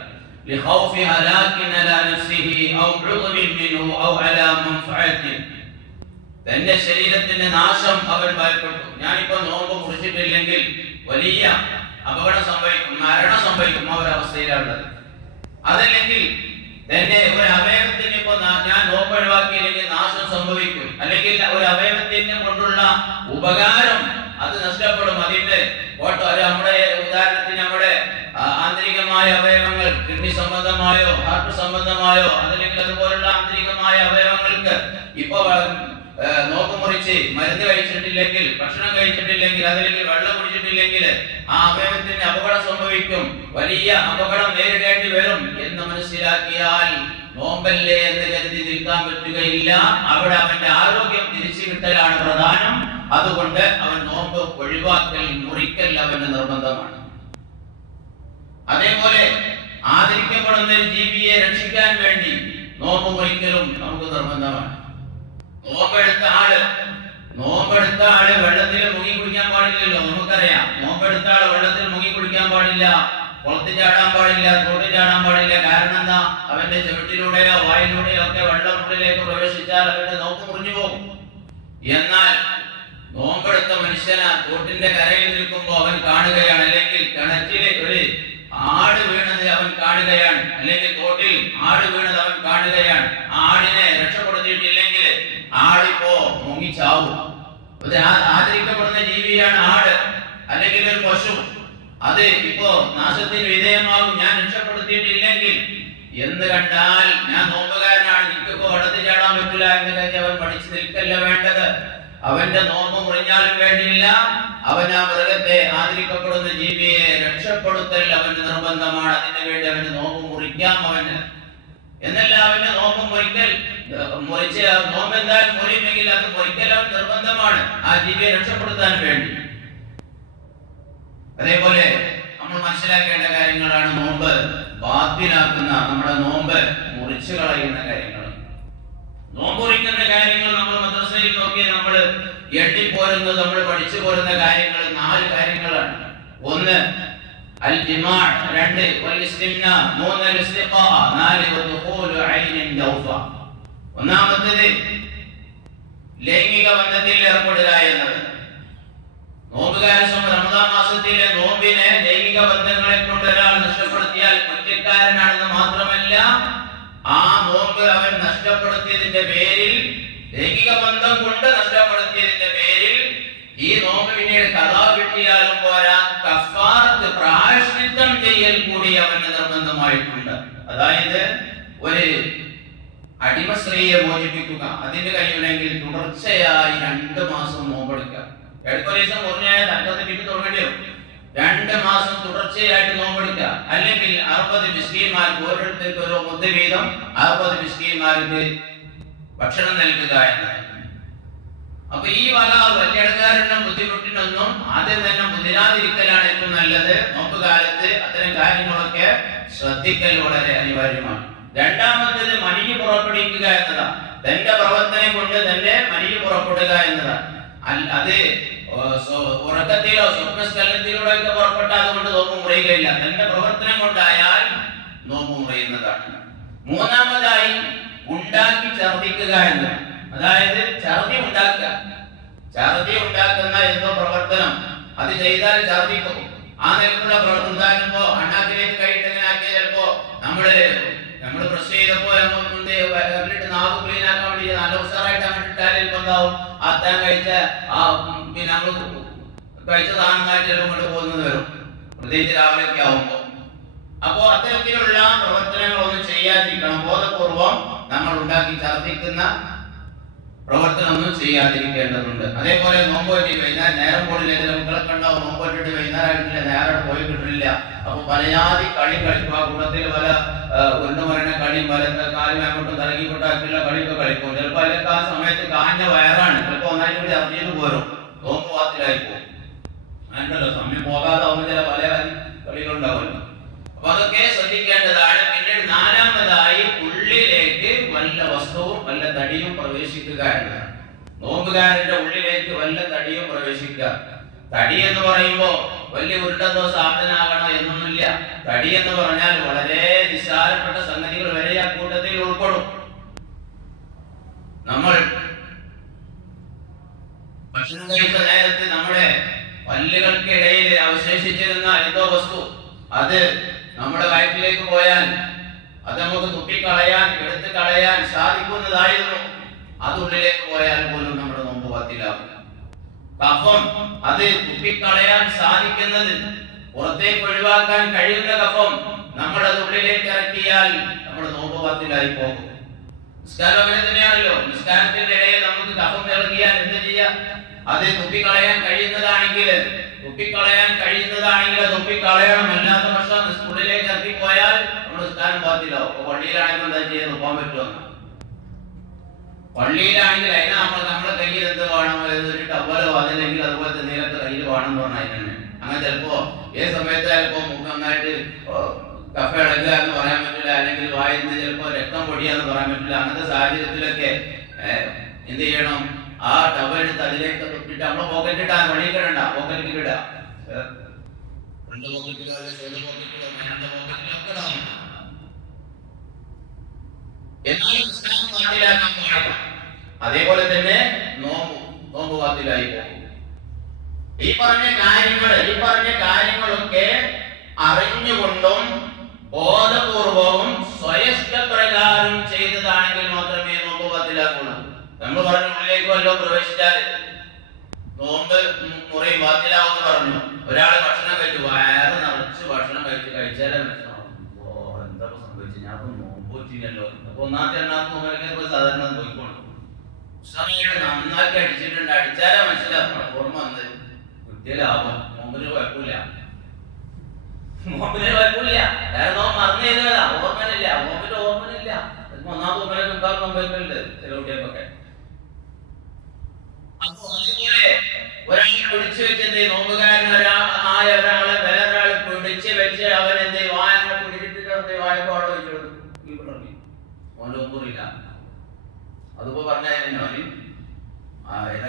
തന്റെ ശരീരത്തിന്റെ നാശം അവൻ ഭയപ്പെട്ടു. ഞാനിപ്പോ നോമ്പ് മുറിച്ചിട്ടില്ലെങ്കിൽ വലിയ അപകടം സംഭവിക്കും, മരണം സംഭവിക്കും, ആ ഒരു അവസ്ഥയിലാണുള്ളത്. അതല്ലെങ്കിൽ തന്നെ ഒരു അവയവത്തിന് ഇപ്പൊ ഞാൻ നോമ്പ് ഒഴിവാക്കിയില്ലെങ്കിൽ നാശം സംഭവിക്കും, അല്ലെങ്കിൽ ഒരു അവയവത്തിന് കൊണ്ടുള്ള ഉപകാരം അത് നഷ്ടപ്പെടും. അതിന്റെ നമ്മുടെ ഉദാഹരണത്തിന് നമ്മുടെ ആന്തരികമായ അവയവങ്ങൾ, കിഡ്നി സംബന്ധമായോ ഹാർട്ട് സംബന്ധമായോ അതല്ലെങ്കിൽ അതുപോലുള്ള ആന്തരികമായ അവയവങ്ങൾക്ക് ഇപ്പൊ നോമ്പ് മുറിച്ച് മരുന്ന് കഴിച്ചിട്ടില്ലെങ്കിൽ, ഭക്ഷണം കഴിച്ചിട്ടില്ലെങ്കിൽ, അതല്ലെങ്കിൽ വെള്ളം കുടിച്ചിട്ടില്ലെങ്കിൽ ആ അവയവത്തിന് അപകടം സംഭവിക്കും, വലിയ അപകടം നേരിടേണ്ടി വരും എന്ന് മനസ്സിലാക്കിയാൽ നോമ്പല്ലേ എന്ന് കരുതി നിൽക്കാൻ പറ്റുകയില്ല. അവിടെ അവന്റെ ആരോഗ്യം തിരിച്ചു കിട്ടലാണ് പ്രധാനം. അതുകൊണ്ട് അവൻ നോമ്പ് ഒഴിവാക്കൽ, മുറിക്കൽ അവന് നിർബന്ധമാണ്. അതേപോലെ ആദരിക്കപ്പെടുന്ന ഒരു ജീവിയെ രക്ഷിക്കാൻ വേണ്ടി നോമ്പ് മുറിക്കലും നമുക്ക് നിർബന്ധമാണ്. നോമ്പെടുത്ത ആള് വെള്ളത്തിൽ മുങ്ങി കുടിക്കാൻ പാടില്ലല്ലോ, നമുക്കറിയാം. നോമ്പെടുത്ത ആള് വെള്ളത്തിൽ മുങ്ങി കുടിക്കാൻ പാടില്ല, കുളത്തിൽ ചാടാൻ പാടില്ല, തോട്ടിൽ ചാടാൻ പാടില്ല. കാരണം എന്താ? അവന്റെ ചുവട്ടിലൂടെയോ വായിലൂടെയോ ഒക്കെ വെള്ളം ഉള്ളിലേക്ക് പ്രവേശിച്ചാൽ അവന്റെ നോമ്പ് മുറിഞ്ഞു പോകും. എന്നാൽ നോമ്പെടുത്ത മനുഷ്യന് തോട്ടിന്റെ കരയിൽ നിൽക്കുമ്പോൾ അവൻ കാണുകയാണ്, അല്ലെങ്കിൽ കിണറ്റിലെ ഒരു ആട് വീണത് അവൻ കാണുകയാണ്, അല്ലെങ്കിൽ തോട്ടിൽ ആട് വീണത് അവൻ കാണുകയാണ്. ആടിനെ രക്ഷപ്പെടുത്തിയിട്ടില്ലെങ്കിൽ ആടിപ്പോ മുങ്ങിച്ചാവും. ആദരിക്കപ്പെടുന്ന ജീവിയാണ് ആട്, അല്ലെങ്കിൽ ഒരു പശു. അത് ഇപ്പോ നാശത്തിന് വിധേയമാകും ഞാൻ രക്ഷപ്പെടുത്തിയിട്ടില്ലെങ്കിൽ എന്ന് കണ്ടാൽ ഞാൻ നോമ്പുകാരനാണ്, എനിക്കിപ്പോ വെള്ളത്തിൽ ചാടാൻ പറ്റില്ല എന്ന് കരുതി അവൻ പഠിച്ചു നിൽക്കല്ല വേണ്ടത്. അവന്റെ നോമ്പ് മുറിഞ്ഞാലും വേണ്ടിയില്ല, അവൻ ആ മൃഗത്തെ, ആദരിക്കപ്പെടുന്ന ജീവിയെ രക്ഷപ്പെടുത്തൽ അവന് നിർബന്ധമാണ്. അതിനു വേണ്ടി അവന് നോമ്പ് മുറിക്കാം അവന്. എന്നല്ല അവന്റെ നോമ്പ് മുറിച്ച് നോമ്പ് എന്തായാലും മുറിയുമെങ്കിൽ അത് മുറിക്കൽ അവൻ നിർബന്ധമാണ്, ആ ജീവിയെ രക്ഷപ്പെടുത്താൻ വേണ്ടി. അതേപോലെ നമ്മൾ മനസ്സിലാക്കേണ്ട കാര്യങ്ങളാണ് നോമ്പ് ബാത്തിലാക്കുന്ന, നമ്മുടെ നോമ്പ് മുറിച്ചു കളയുന്ന കാര്യങ്ങൾ. നോമ്പ് മുറിക്കുന്ന കാര്യങ്ങൾ നമ്മൾ മദ്രസയിൽ നോക്കി നമ്മൾ എണ്ണിപ്പോരുന്നത്, നമ്മൾ പഠിച്ചു പോരുന്ന കാര്യങ്ങൾ 4 കാര്യങ്ങളാണ്. ഒന്ന് അൽ ജിമാ, രണ്ട് വൽ ഇസ്തിംനാ, മൂന്ന് അൽ ഇസ്തിഖാ, നാല് വദുഖൂലു ഐനിൻ ജൗഫ. ഒന്നാമത്തേത് ലൈംഗിക ബന്ധത്തിൽ ഏർപ്പെടുക എന്നത്. നോമ്പുകാരൻ റമദാൻ മാസത്തിലെ നോമ്പിനെ ലൈംഗിക ബന്ധങ്ങളെ കൊണ്ട് ഒരാൾ നഷ്ടപ്പെടുത്തിയാൽ കുറ്റക്കാരനാണെന്ന് മാത്രമല്ല, ആ നോമ്പ് അവൻ നഷ്ടപ്പെടുത്തിയതിന്റെ പേരിൽ, ലൈംഗിക ബന്ധം കൊണ്ട് നഷ്ടപ്പെടുത്തിയതിന്റെ പേരിൽ ഈ നോമ്പ് പിന്നീട് ഖളാ കിട്ടിയാലും പോരാ, കഫാറത്ത് പ്രായശ്ചിത്തം ചെയ്യൽ കൂടി അവന് നിർബന്ധമായിട്ടുണ്ട്. അതായത് ഒരു അടിമ സ്ത്രീയെ മോചിപ്പിക്കുക, അതിന് കഴിയുമെങ്കിൽ തുടർച്ചയായി 2 മാസം നോമ്പെടുക്കുക. ദിവസം കുറഞ്ഞായ തക്കത്ത് പിന്നെ തുടങ്ങേണ്ടി വരും. 2 മാസം തുടർച്ചയായിട്ട് നോമ്പെടുക്കുക. അല്ലെങ്കിൽ 60 മിസ്കീന്മാർക്ക് ഓരോരുത്തർക്ക് ഓരോ മുദ്ദ വീതം 60 മിസ്കീന്മാർക്ക് ഭക്ഷണം നൽകുക എന്നാണ്. അപ്പൊ ഈ വക വലിയടക്കാരുടെ ബുദ്ധിമുട്ടിനൊന്നും ആദ്യം തന്നെ മുതിരാതിരിക്കലാണ് ഏറ്റവും നല്ലത്. നോമ്പ് കാലത്ത് അത്തരം കാര്യങ്ങളൊക്കെ ശ്രദ്ധിക്കൽ വളരെ അനിവാര്യമാണ്. രണ്ടാമത്തേത് മനിയ് പുറപ്പെടുവിക്കുക എന്നതാണ്. തന്റെ പ്രവർത്തനം കൊണ്ട് തന്നെ മനിയ് പുറപ്പെടുക എന്നതാണ്. അത് ഉറക്കത്തിലോ സ്വപ്നസ്കലനത്തിലൂടെ ഒക്കെ പുറപ്പെട്ട അതുകൊണ്ട് നോമ്പ് മുറിയുകയില്ല. തന്റെ പ്രവർത്തനം കൊണ്ടായാൽ നോമ്പ് മുറിയുന്നതാണ്. മൂന്നാമതായി ഉണ്ടാക്കി ഛർദിക്കുക എന്നതാണ്. അതായത് ഛർദി ഉണ്ടാക്കുക. ഛർദി ഉണ്ടാക്കുന്ന എന്തോ പ്രവർത്തനം അത് ചെയ്താൽ ഛർദിക്കും. ആ നിലക്കുള്ള പ്രവർത്തനം ഉണ്ടാകുമ്പോ അണ്ണാക്കിലേക്ക് കഴിയിട്ടെങ്ങനാക്കിയ ചിലപ്പോ നമ്മള് ബ്രഷ് ചെയ്തപ്പോ നാവ് ക്ലീൻ ആക്കാൻ വേണ്ടി നല്ല ഉഷാറായിട്ട് അങ്ങോട്ട് ഇട്ടാൽ ചിലപ്പോ എന്താവും അത്താൻ കഴിച്ച പിന്നെ നമ്മൾ കഴിച്ച സാധനമായിട്ട് ചിലപ്പോൾ കൊണ്ട് പോകുന്നത് വരും, പ്രത്യേകിച്ച് രാവിലെയൊക്കെ ആവുമ്പോ. അപ്പോ അത്തരത്തിലുള്ള പ്രവർത്തനങ്ങളൊന്നും ചെയ്യാതിരിക്കണം. ബോധപൂർവം നമ്മൾ ഉണ്ടാക്കി ഛർദിക്കുന്ന പ്രവർത്തനമൊന്നും ചെയ്യാതിരിക്കേണ്ടതുണ്ട്. അതേപോലെ നോമ്പോറ്റി വൈകുന്നേരം നേരം പോലില്ല. ചില മക്കളൊക്കെ ഉണ്ടാവും നോമ്പോറ്റിട്ട് വൈകുന്നേരമായിട്ടില്ല, നേരം പോയി കിട്ടില്ല. അപ്പൊ പലജാതി കളി കളിക്കും. ആ കൂട്ടത്തിൽ പല ഉരുണ്ടുമരണ കളിയും പല കാലും അങ്ങോട്ടും തലകിക്കൊണ്ടാക്കിയുള്ള കളിയൊക്കെ കളിക്കും. ചിലപ്പോ അതിലൊക്കെ ആ സമയത്ത് കാഞ്ഞ വയറാണ്, ചിലപ്പോ ഒന്നായിട്ട് കൂടി അറിഞ്ഞിട്ട് പോരും, നോമ്പ് വാത്തിലായി പോകും. അങ്ങനല്ലോ സമയം പോകാതാവുമ്പോൾ ചില പല കളികളുണ്ടാവുമല്ലോ. അപ്പൊ അതൊക്കെ ശ്രദ്ധിക്കേണ്ടതാണ്. പിന്നീട് നാലാമതായി ഉള്ളിലേക്ക് വല്ല വസ്തുവും വല്ല തടിയും പ്രവേശിക്കുക എന്നതാണ്. നോമ്പുകാരന്റെ ഉള്ളിലേക്ക് വല്ല തടിയും പ്രവേശിക്കുക. തടി എന്ന് പറയുമ്പോ വലിയ ഉരുണ്ടെന്നോ സാധനാകണോ എന്നൊന്നുമില്ല. തടി എന്ന് പറഞ്ഞാൽ വളരെ നിസ്സാരപ്പെട്ട സംഗതികൾ വരെ ആ കൂട്ടത്തിൽ ഉൾപ്പെടും. നമ്മൾ ഭക്ഷണം കഴിച്ച നേരത്ത് നമ്മുടെ പല്ലുകൾക്കിടയിൽ അവശേഷിച്ചിരുന്ന എന്തോ വസ്തു അത് നമ്മുടെ വയറ്റിലേക്ക് പോയാൽ അത് നമുക്ക് തുപ്പിക്കളയാൻ എടുത്തു കളയാൻ സാധിക്കുന്നതായിരുന്നു. അത് ഉള്ളിലേക്ക് പോയാൽ പോലും നമ്മുടെ നോമ്പ് ബാത്തിലാകും. കഫം അത് തുപ്പിക്കളയാൻ സാധിക്കുന്നത്, പുറത്തേക്ക് ഒഴിവാക്കാൻ കഴിയുന്ന കഫം നമ്മൾ അത് ഉള്ളിലേക്ക് ഇറക്കിയാൽ നമ്മുടെ നോമ്പ് ബാത്തിലായി പോകും. നിസ്കാരം അങ്ങനെ തന്നെയാണല്ലോ. നിസ്കാരത്തിന്റെ ഇടയിൽ നമുക്ക് കഫം ഇറക്കിയാൽ എന്ത് ചെയ്യാം? അത് തുപ്പിക്കളയാൻ കഴിയുന്നതാണെങ്കിൽ തുപ്പിക്കളയണം. അല്ലാത്ത പക്ഷം ഉള്ളിലേക്ക് ഇറക്കിപ്പോയാൽ നമ്മുടെ നിസ്കാരം ബാത്തിലാവും. പള്ളിയിലാണെങ്കിൽ എന്താ ചെയ്യാൻ നോക്കാൻ പറ്റുമോ? പള്ളിയിലാണെങ്കിൽ അതിന് നമ്മുടെ കയ്യിൽ എന്ത് വേണം, ഒരു ടവലോ അതില്ലെങ്കിൽ അതുപോലെ എന്തെങ്കിലുമൊക്കെ കയ്യിൽ വേണമെന്ന് പറഞ്ഞാൽ അതിന് അങ്ങനെ ചിലപ്പോ ഏത് സമയത്ത് ചിലപ്പോ മുഖം നന്നായിട്ട് കഫ ഇളകുക എന്ന് പറയാൻ പറ്റില്ല, അല്ലെങ്കിൽ വായിന്ന് ചിലപ്പോ രക്തം പൊടിയാന്ന് പറയാൻ പറ്റില്ല. അങ്ങനത്തെ സാഹചര്യത്തിലൊക്കെ എന്ത് ചെയ്യണം? ആ ടവൽ എടുത്ത് അതിലേക്ക് തൊട്ടിട്ട് നമ്മളെ പോക്കറ്റ് ഇട്ടാ പണിയൊക്കെ ഇടണ്ട, പോക്കറ്റിൽ ഇടുക. അതേപോലെ തന്നെ നോമ്പ് വാത്തിലായി പോകും. ഈ പറഞ്ഞ കാര്യങ്ങളൊക്കെ അറിഞ്ഞുകൊണ്ടും ബോധപൂർവവും സ്വയഷ്ടപ്രകാരം ചെയ്തതാണെങ്കിൽ മാത്രമേ നോമ്പ് വാത്തിലാക്കുള്ളൂ. നമ്മൾ പറഞ്ഞു ഉള്ളിലേക്ക് വല്ലതും പ്രവേശിച്ചാൽ നോമ്പ് മുറി വാത്തിലാവെന്ന് പറഞ്ഞു. ഒരാള് ഭക്ഷണം കഴിച്ചു, വയറ് നിറച്ച് ഭക്ഷണം കഴിച്ചാലേ എന്താ സംഭവിച്ചു, ഞാൻ നോമ്പ് വെച്ചില്ലല്ലോ. അപ്പൊ ഒന്നാമത്തെ നോമ്പൊക്കെ സാധാരണ പോയിക്കോളും. നന്നാക്കി അടിച്ചിട്ടുണ്ട്, അടിച്ചാലേ മനസ്സിലാക്കണം ഓർമ്മ വന്നത്. കിട്ടിയ ലാഭം. നോമ്പിന് കുഴപ്പമില്ല. കാരണം മറന്നു ചെയ്തതാ, ഓർമ്മനില്ല. നോമ്പിന്റെ ഓർമ്മനില്ല. ഒന്നാമത്തെ നോമ്പിലൊക്കെ ഉണ്ടാകുന്ന സംഭവിക്കുന്നുണ്ട് ചില കുട്ടികൾക്കൊക്കെ. അപ്പൊ അതേപോലെ ഒരാൾ പിടിച്ചു വെച്ചെന്ത് നോമ്പുകാരൻ ആയ ഒരാളെ വേറൊരാൾ പിടിച്ചു വെച്ച് അവനെന്ത് വായങ്ങൾ പിടിച്ചിട്ട് വായക്കോ അവിടെ വെച്ചു ഓൻ്റെ ഒന്നുമില്ല. അതിപ്പോ പറഞ്ഞാൽ ഏതായാലും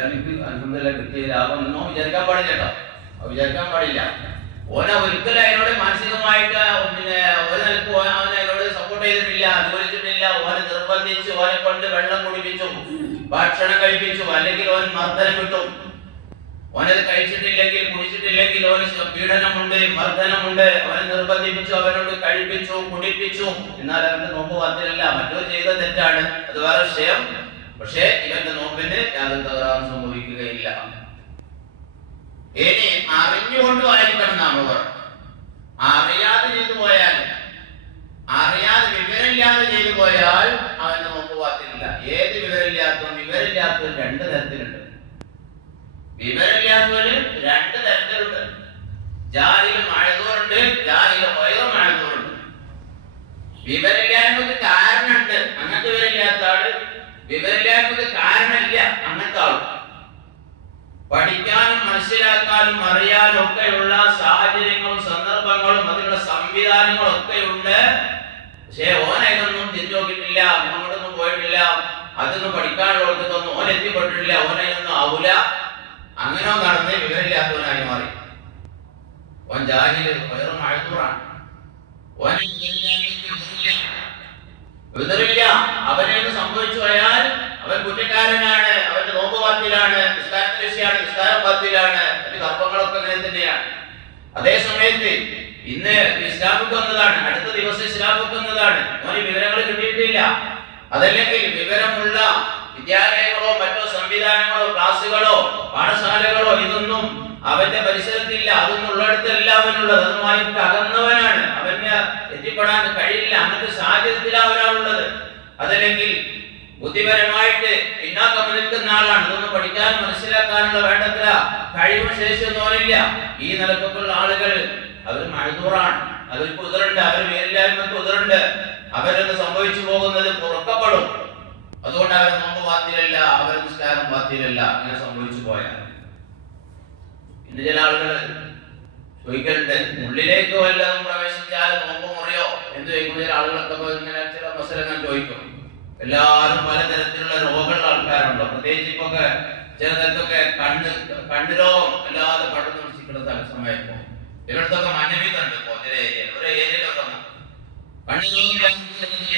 എനിക്ക് അൽഹംദുലില്ലാഹ് കിട്ടിയ ലാഭം ഒന്നും വിചാരിക്കാൻ പാടില്ല കേട്ടോ. വിചാരിക്കാൻ പാടില്ല. ഓനെ ഒരിക്കലും അതിനോട് മാനസികമായിട്ട് പിന്നെ ഒരു നിലക്ക് അവൻ അതിനോട് സപ്പോർട്ട് ചെയ്തിട്ടില്ല, അനുകൂലിച്ചിട്ടില്ല. ഓനെ നിർബന്ധിച്ചു, ഓനെ കൊണ്ട് വെള്ളം കുടിപ്പിച്ചു, ഭക്ഷണം കഴിപ്പിച്ചു, അല്ലെങ്കിൽ ഓൻ മർദ്ദനം കിട്ടും. ഓനത് കഴിച്ചിട്ടില്ലെങ്കിൽ കുടിച്ചിട്ടില്ലെങ്കിൽ ഓന് പീഡനമുണ്ട്, മർദ്ദനമുണ്ട്. അവനെ നിർബന്ധിപ്പിച്ചു, അവനോട് കഴിപ്പിച്ചു, കുടിപ്പിച്ചു. എന്നാൽ അവന്റെ നോമ്പ് വാർത്തയിലല്ല, മറ്റൊരു ചെയ്ത തെറ്റാണ്, അത് വേറെ വിഷയം. പക്ഷേ ഇവന്റെ നോമ്പിന് യാതൊരു തകരാറും സംഭവിക്കുകയില്ല. ഇനി അറിഞ്ഞുകൊണ്ട് വായിക്കണം എന്നാണ് പറഞ്ഞത്. അറിയാതെ ചെയ്തു പോയാൽ, അറിയാതെ വിവരമില്ലാതെ ചെയ്തു പോയാൽ അവന്റെ നോമ്പ് വാർത്തയില്ല. ഏത് വിവരമില്ലാത്തതും രണ്ട് തരത്തിലുണ്ട്. വിവരമില്ലാത്തവര് രണ്ട് തരത്തിലുണ്ട്. ജാഹിലും മഴതോറുണ്ട്, ജാഹിലും വൈറും മഴതോറുണ്ട്. വിവരമില്ലായ്മക്ക് കാരണമുണ്ട്, അങ്ങനത്തെ വിവരമില്ലാത്ത ആള്. വിവരമില്ലായ്മക്ക് കാരണമില്ല, അങ്ങനത്തെ ആള്. പഠിക്കാനും മനസ്സിലാക്കാനും അറിയാനും ഒക്കെയുള്ള സാഹചര്യങ്ങളും സന്ദർഭങ്ങളും അതിനുള്ള സംവിധാനങ്ങളും ഒക്കെ ഉണ്ട്. പക്ഷേ ഓനൊന്നും തിരിഞ്ഞു നോക്കിയിട്ടില്ല, അങ്ങോട്ടൊന്നും പോയിട്ടില്ല, അതൊന്നും പഠിക്കാനുള്ളവർക്കൊന്നും ഓൻ എത്തിപ്പെട്ടിട്ടില്ല, ഓനൊന്നും ആവൂല. അങ്ങനെ നടന്ന് വിവരമില്ലാത്തവനായി മാറി. ഓൻ ജാഹില് വയറും മഴത്തൂറാണ്. ഓൻ വിവരമില്ല. അവനെന്ന് സംഭവിച്ചു പോയാൽ അവൻ കുറ്റക്കാരനാണ്, അവന്റെ നോമ്പ് പാത്തിലാണ്, നിസ്കാരത്തിലാണ്, നിസ്കാരം പാത്തിലാണ്, മറ്റു കർമ്മങ്ങളൊക്കെ അങ്ങനെ തന്നെയാണ്. അതേ സമയത്ത് ഇന്ന് ഇസ്ലാമൊക്കെ വന്നതാണ്, അടുത്ത ദിവസം ഇസ്ലാമൊക്കെ വന്നതാണ്, ഓന് വിവരങ്ങൾ കിട്ടിയിട്ടില്ല. അതല്ലെങ്കിൽ വിവരമുള്ള വിദ്യാലയങ്ങളോ മറ്റോ സംവിധാനങ്ങളോ ക്ലാസുകളോ പാഠശാലകളോ ഇതൊന്നും അവന്റെ പരിസരത്തില്ല. അതൊന്നും ഉള്ളിടത്തല്ല അവനുള്ളത്, അതുമായി അകന്നവനാണ്, അവന് എത്തിപ്പെടാൻ കഴിയില്ല. അങ്ങനത്തെ സാഹചര്യത്തിലാണ് ഒരാളുള്ളത്. അതല്ലെങ്കിൽ ബുദ്ധിപരമായിട്ട് പിന്നാക്കം നിൽക്കുന്ന ആളാണ്, ഇതൊന്നും പഠിക്കാൻ മനസ്സിലാക്കാനുള്ള വേണ്ടത്ര കഴിവും ശേഷിയൊന്നും അവനില്ല. ഈ നിലക്കൊക്കെയുള്ള ആളുകൾ അവർ മഴതൂറാണ്, അവർക്ക് ഉദറുണ്ട്, അവർ വേരില്ലായ്മക്ക് ഉദറുണ്ട്. അവരൊന്ന് സംഭവിച്ചു പോകുന്നത് പുറക്കപ്പെടും. അതുകൊണ്ട് അവർ നോമ്പ് പാത്തിലല്ല, അവർ നിസ്കാരം പാത്തിലല്ല. അങ്ങനെ സംഭവിച്ചു പോയാൽ ഇന്ന് ചില ആളുകൾ ചോദിക്കലുണ്ട്, ഉള്ളിലേക്ക് വല്ലതും പ്രവേശിച്ചാൽ നോമ്പ് മുറിയോ എന്ന് ചോദിക്കുന്ന ചില ആളുകളൊക്കെ ഇങ്ങനെ ചില മസലങ്ങൾ ചോദിക്കും. എല്ലാവരും പലതരത്തിലുള്ള രോഗമുള്ള ആൾക്കാരുണ്ടോ, പ്രത്യേകിച്ച് ഇപ്പൊ ചില നേരത്തൊക്കെ കണ്ണ് രോഗം അല്ലാതെ പടർന്നു പിടിച്ചിട്ടുള്ള സമയപ്പോ ചിലയിടത്തൊക്കെ മഞ്ഞവീതുണ്ട്. ഇപ്പോ ചില ഏരിയയിൽ ഒരു ഏരിയയിലൊക്കെ കണ്ണിന്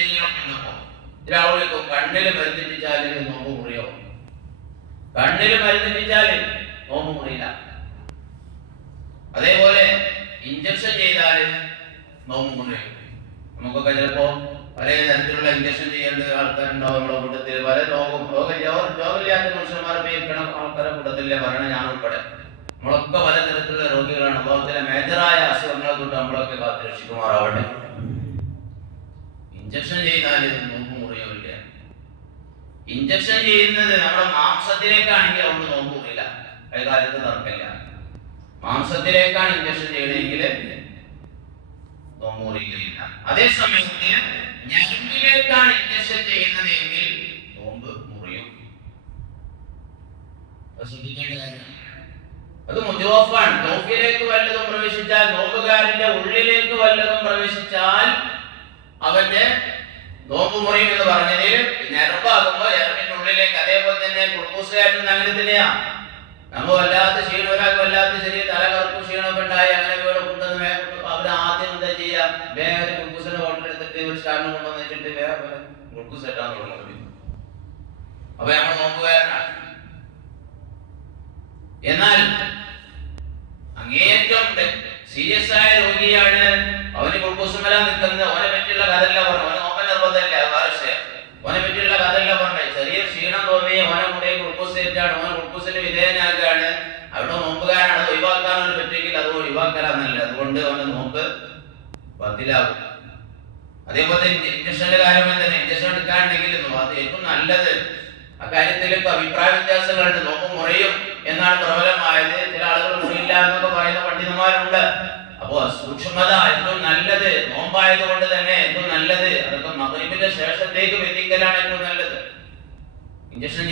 ഏരിയകളൊക്കെ ഉണ്ടപ്പോ ചില ആളുകൾക്ക് കണ്ണില് മരുന്നിച്ചാൽ നോമ്പ് മുറിയോ, കണ്ണില് മരുന്നിച്ചാൽ നോമ്പ് മുറിയില്ല. അതേപോലെ ഇഞ്ചക്ഷൻ ചെയ്താല് നോമ്പ് മുറിയും. നമുക്കൊക്കെ ചിലപ്പോ പല തരത്തിലുള്ള ഇഞ്ചക്ഷൻ ചെയ്യേണ്ട ആൾക്കാരുണ്ടാവും നമ്മുടെ കൂട്ടത്തിൽ. പല രോഗമില്ലാത്ത മനുഷ്യന്മാർ ഉപയോഗിക്കണം ആൾക്കാരുടെ കൂട്ടത്തിലെ പറയണ ഞാൻ ഉൾപ്പെടെ നമ്മളൊക്കെ പലതരത്തിലുള്ള രോഗികളാണ്. അഭാവത്തിലെ മേജറായ അസുഖങ്ങളെ തൊട്ട് നമ്മളൊക്കെ കാത്തുരക്ഷിക്കുമാറാവട്ടെ. ഇഞ്ചക്ഷൻ ചെയ്താൽ നോമ്പ് മുറിയില്ല. ഇഞ്ചക്ഷൻ ചെയ്യുന്നത് നമ്മുടെ മാംസത്തിലേക്കാണെങ്കിൽ അവിടെ നോമ്പ് മുറിയില്ല, കൈകാലത്ത് തർക്കമില്ല. മാംസത്തിലേക്കാണ് ഇഞ്ചക്ഷൻ ചെയ്യണമെങ്കിൽ നോമ്പ് മുറിയില്ല. അതേസമയത്ത് ഞരമ്പിലേക്കാണ് ഇഞ്ചക്ഷൻ ചെയ്യുന്നത് എങ്കിൽ നോമ്പ് മുറിയും. ശ്രദ്ധിക്കേണ്ട കാര്യം അത് മുജോഫാണ്. നോക്കിലേക്ക് വല്ലതും പ്രവേശിച്ചാൽ, നോമ്പുകാരന്റെ ഉള്ളിലേക്ക് വല്ലതും പ്രവേശിച്ചാൽ അവന്റെ നോമ്പ് മുറിയും എന്ന് പറഞ്ഞതിൽ ഞരമ്പാകുമ്പോ ഞരമ്പിന്റെ ഉള്ളിലേക്ക്. അതേപോലെ തന്നെ ഗ്ലൂക്കോസ് കയറ്റുന്ന അങ്ങനെ തന്നെയാ. നമ്മൾ വല്ലാത്ത ക്ഷീണം, ഒരാൾക്ക് വല്ലാത്ത ചെറിയ തലകറക്കും ക്ഷീണമൊക്കെ ഉണ്ടായി അങ്ങനെ വീട് കൊണ്ടുവന്ന് അവര് ആദ്യം എന്താ ചെയ്യാ, വേറെ ഗ്ലൂക്കോസിന്റെ ബോട്ടിൽ എടുത്തിട്ട് ഒരു സ്റ്റാൻഡ് കൊണ്ടുവന്ന് വെച്ചിട്ട് വേറെ ഗ്ലൂക്കോസ് കയറ്റാൻ തുടങ്ങുന്നത്. അപ്പൊ നമ്മൾ നോമ്പുകാരനാണ്. എന്നാൽ അങ്ങേയറ്റം സീരിയസ് ആയ രോഗിയാണ്, അവന് ഗ്ലൂക്കോസ് മേലാ നിൽക്കുന്നത്, അവനെ പറ്റിയുള്ള കഥല്ല പറഞ്ഞു, അവന് നോക്കാൻ നിർബന്ധമില്ല, വേറെ അവനെ പറ്റിയുള്ള കഥല്ല പറഞ്ഞത്. ചെറിയ ക്ഷീണം തോന്നി അവനെ കൊണ്ടേ ഗ്ലൂക്കോസ് കയറ്റാണ്, അവൻ ഗ്ലൂക്കോസിന് വിധേയനാക്കുകയാണ്. അവിടെ നോമ്പുകാരാണ്, അത് ഒഴിവാക്കാനൊന്നും പറ്റുമെങ്കിൽ അത് ഒഴിവാക്കാനല്ല. അതുകൊണ്ട് അവന്റെ നോമ്പ് ബത്തിലാകും. അതേപോലെ ഇഞ്ചക്ഷന്റെ കാര്യം തന്നെ, ഇഞ്ചക്ഷൻ എടുക്കാനുണ്ടെങ്കിൽ അത് ഏറ്റവും നല്ലത്. അക്കാര്യത്തിലൊക്കെ അഭിപ്രായ വ്യത്യാസങ്ങളുണ്ട്. നോമ്പ് മുറിയും എന്നാണ് പ്രബലമായത്. ചില ആളുകൾ മുറിയില്ല എന്നൊക്കെ പറയുന്ന പണ്ഡിതന്മാരുണ്ട്. അപ്പോ സൂക്ഷ്മത ഏറ്റവും നല്ലത്, നോമ്പായത് കൊണ്ട് തന്നെ ഏറ്റവും നല്ലത് അതൊക്കെ മഗ്‌രിബിന്റെ ശേഷത്തേക്ക് എത്തിക്കലാണ് ഏറ്റവും നല്ലത്. ഇഞ്ചക്ഷൻ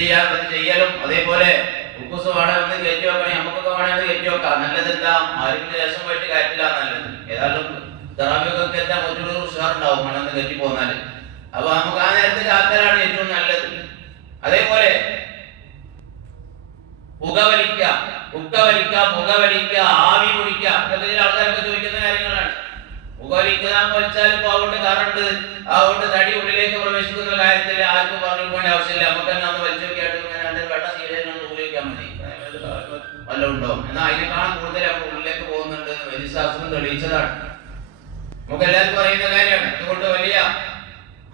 ചെയ്യലും അതേപോലെ ഗ്ലൂക്കോസ് വേണമെന്ന് കയറ്റി വെക്കണേ, നമുക്കൊക്കെ വേണമെന്ന് കയറ്റി വെക്കാം. നല്ലത് എന്താ, മഗ്‌രിബിന്റെ ശേഷം പോയിട്ട് കയറ്റില്ല നല്ലത്. ഏതായാലും തെറാപ്പിയൊക്കെ എത്താൻ കുറച്ചുകൂടി ഉഷാറുണ്ടാവും വേണമെന്ന് കയറ്റി പോന്നാല്. അപ്പൊ നമുക്ക് ആ നേരത്തെ കാത്തലാണ് ഏറ്റവും നല്ലത്. അതേപോലെ പുകവലിക്ക, ആവി പിടിക്കുക, ഇതൊക്കെ ചില ആൾക്കാരൊക്കെ വലിക്കാൻ വലിച്ചാൽ ഇപ്പൊ അതുകൊണ്ട് കറണ്ട് അതുകൊണ്ട് തടി ഉള്ളിലേക്ക് പ്രവേശിക്കുന്ന കാര്യത്തിൽ ആർക്കും പറഞ്ഞു പോകേണ്ട ആവശ്യമില്ല. നമുക്ക് തന്നെ ഒന്ന് വലിച്ചു നോക്കിയായിട്ട് ഇങ്ങനെ വെള്ളം സീരിയലിനൊന്ന് ഉപയോഗിക്കാൻ മതി, വല്ല ഉണ്ടോ എന്നാൽ അതിനേക്കാളും കൂടുതൽ നമ്മൾ ഉള്ളിലേക്ക് പോകുന്നുണ്ട് വൈദ്യശാസ്ത്രം തെളിയിച്ചതാണ്. നമുക്ക് എല്ലാവർക്കും അറിയുന്ന കാര്യമാണ്. അതുകൊണ്ട് വലിയ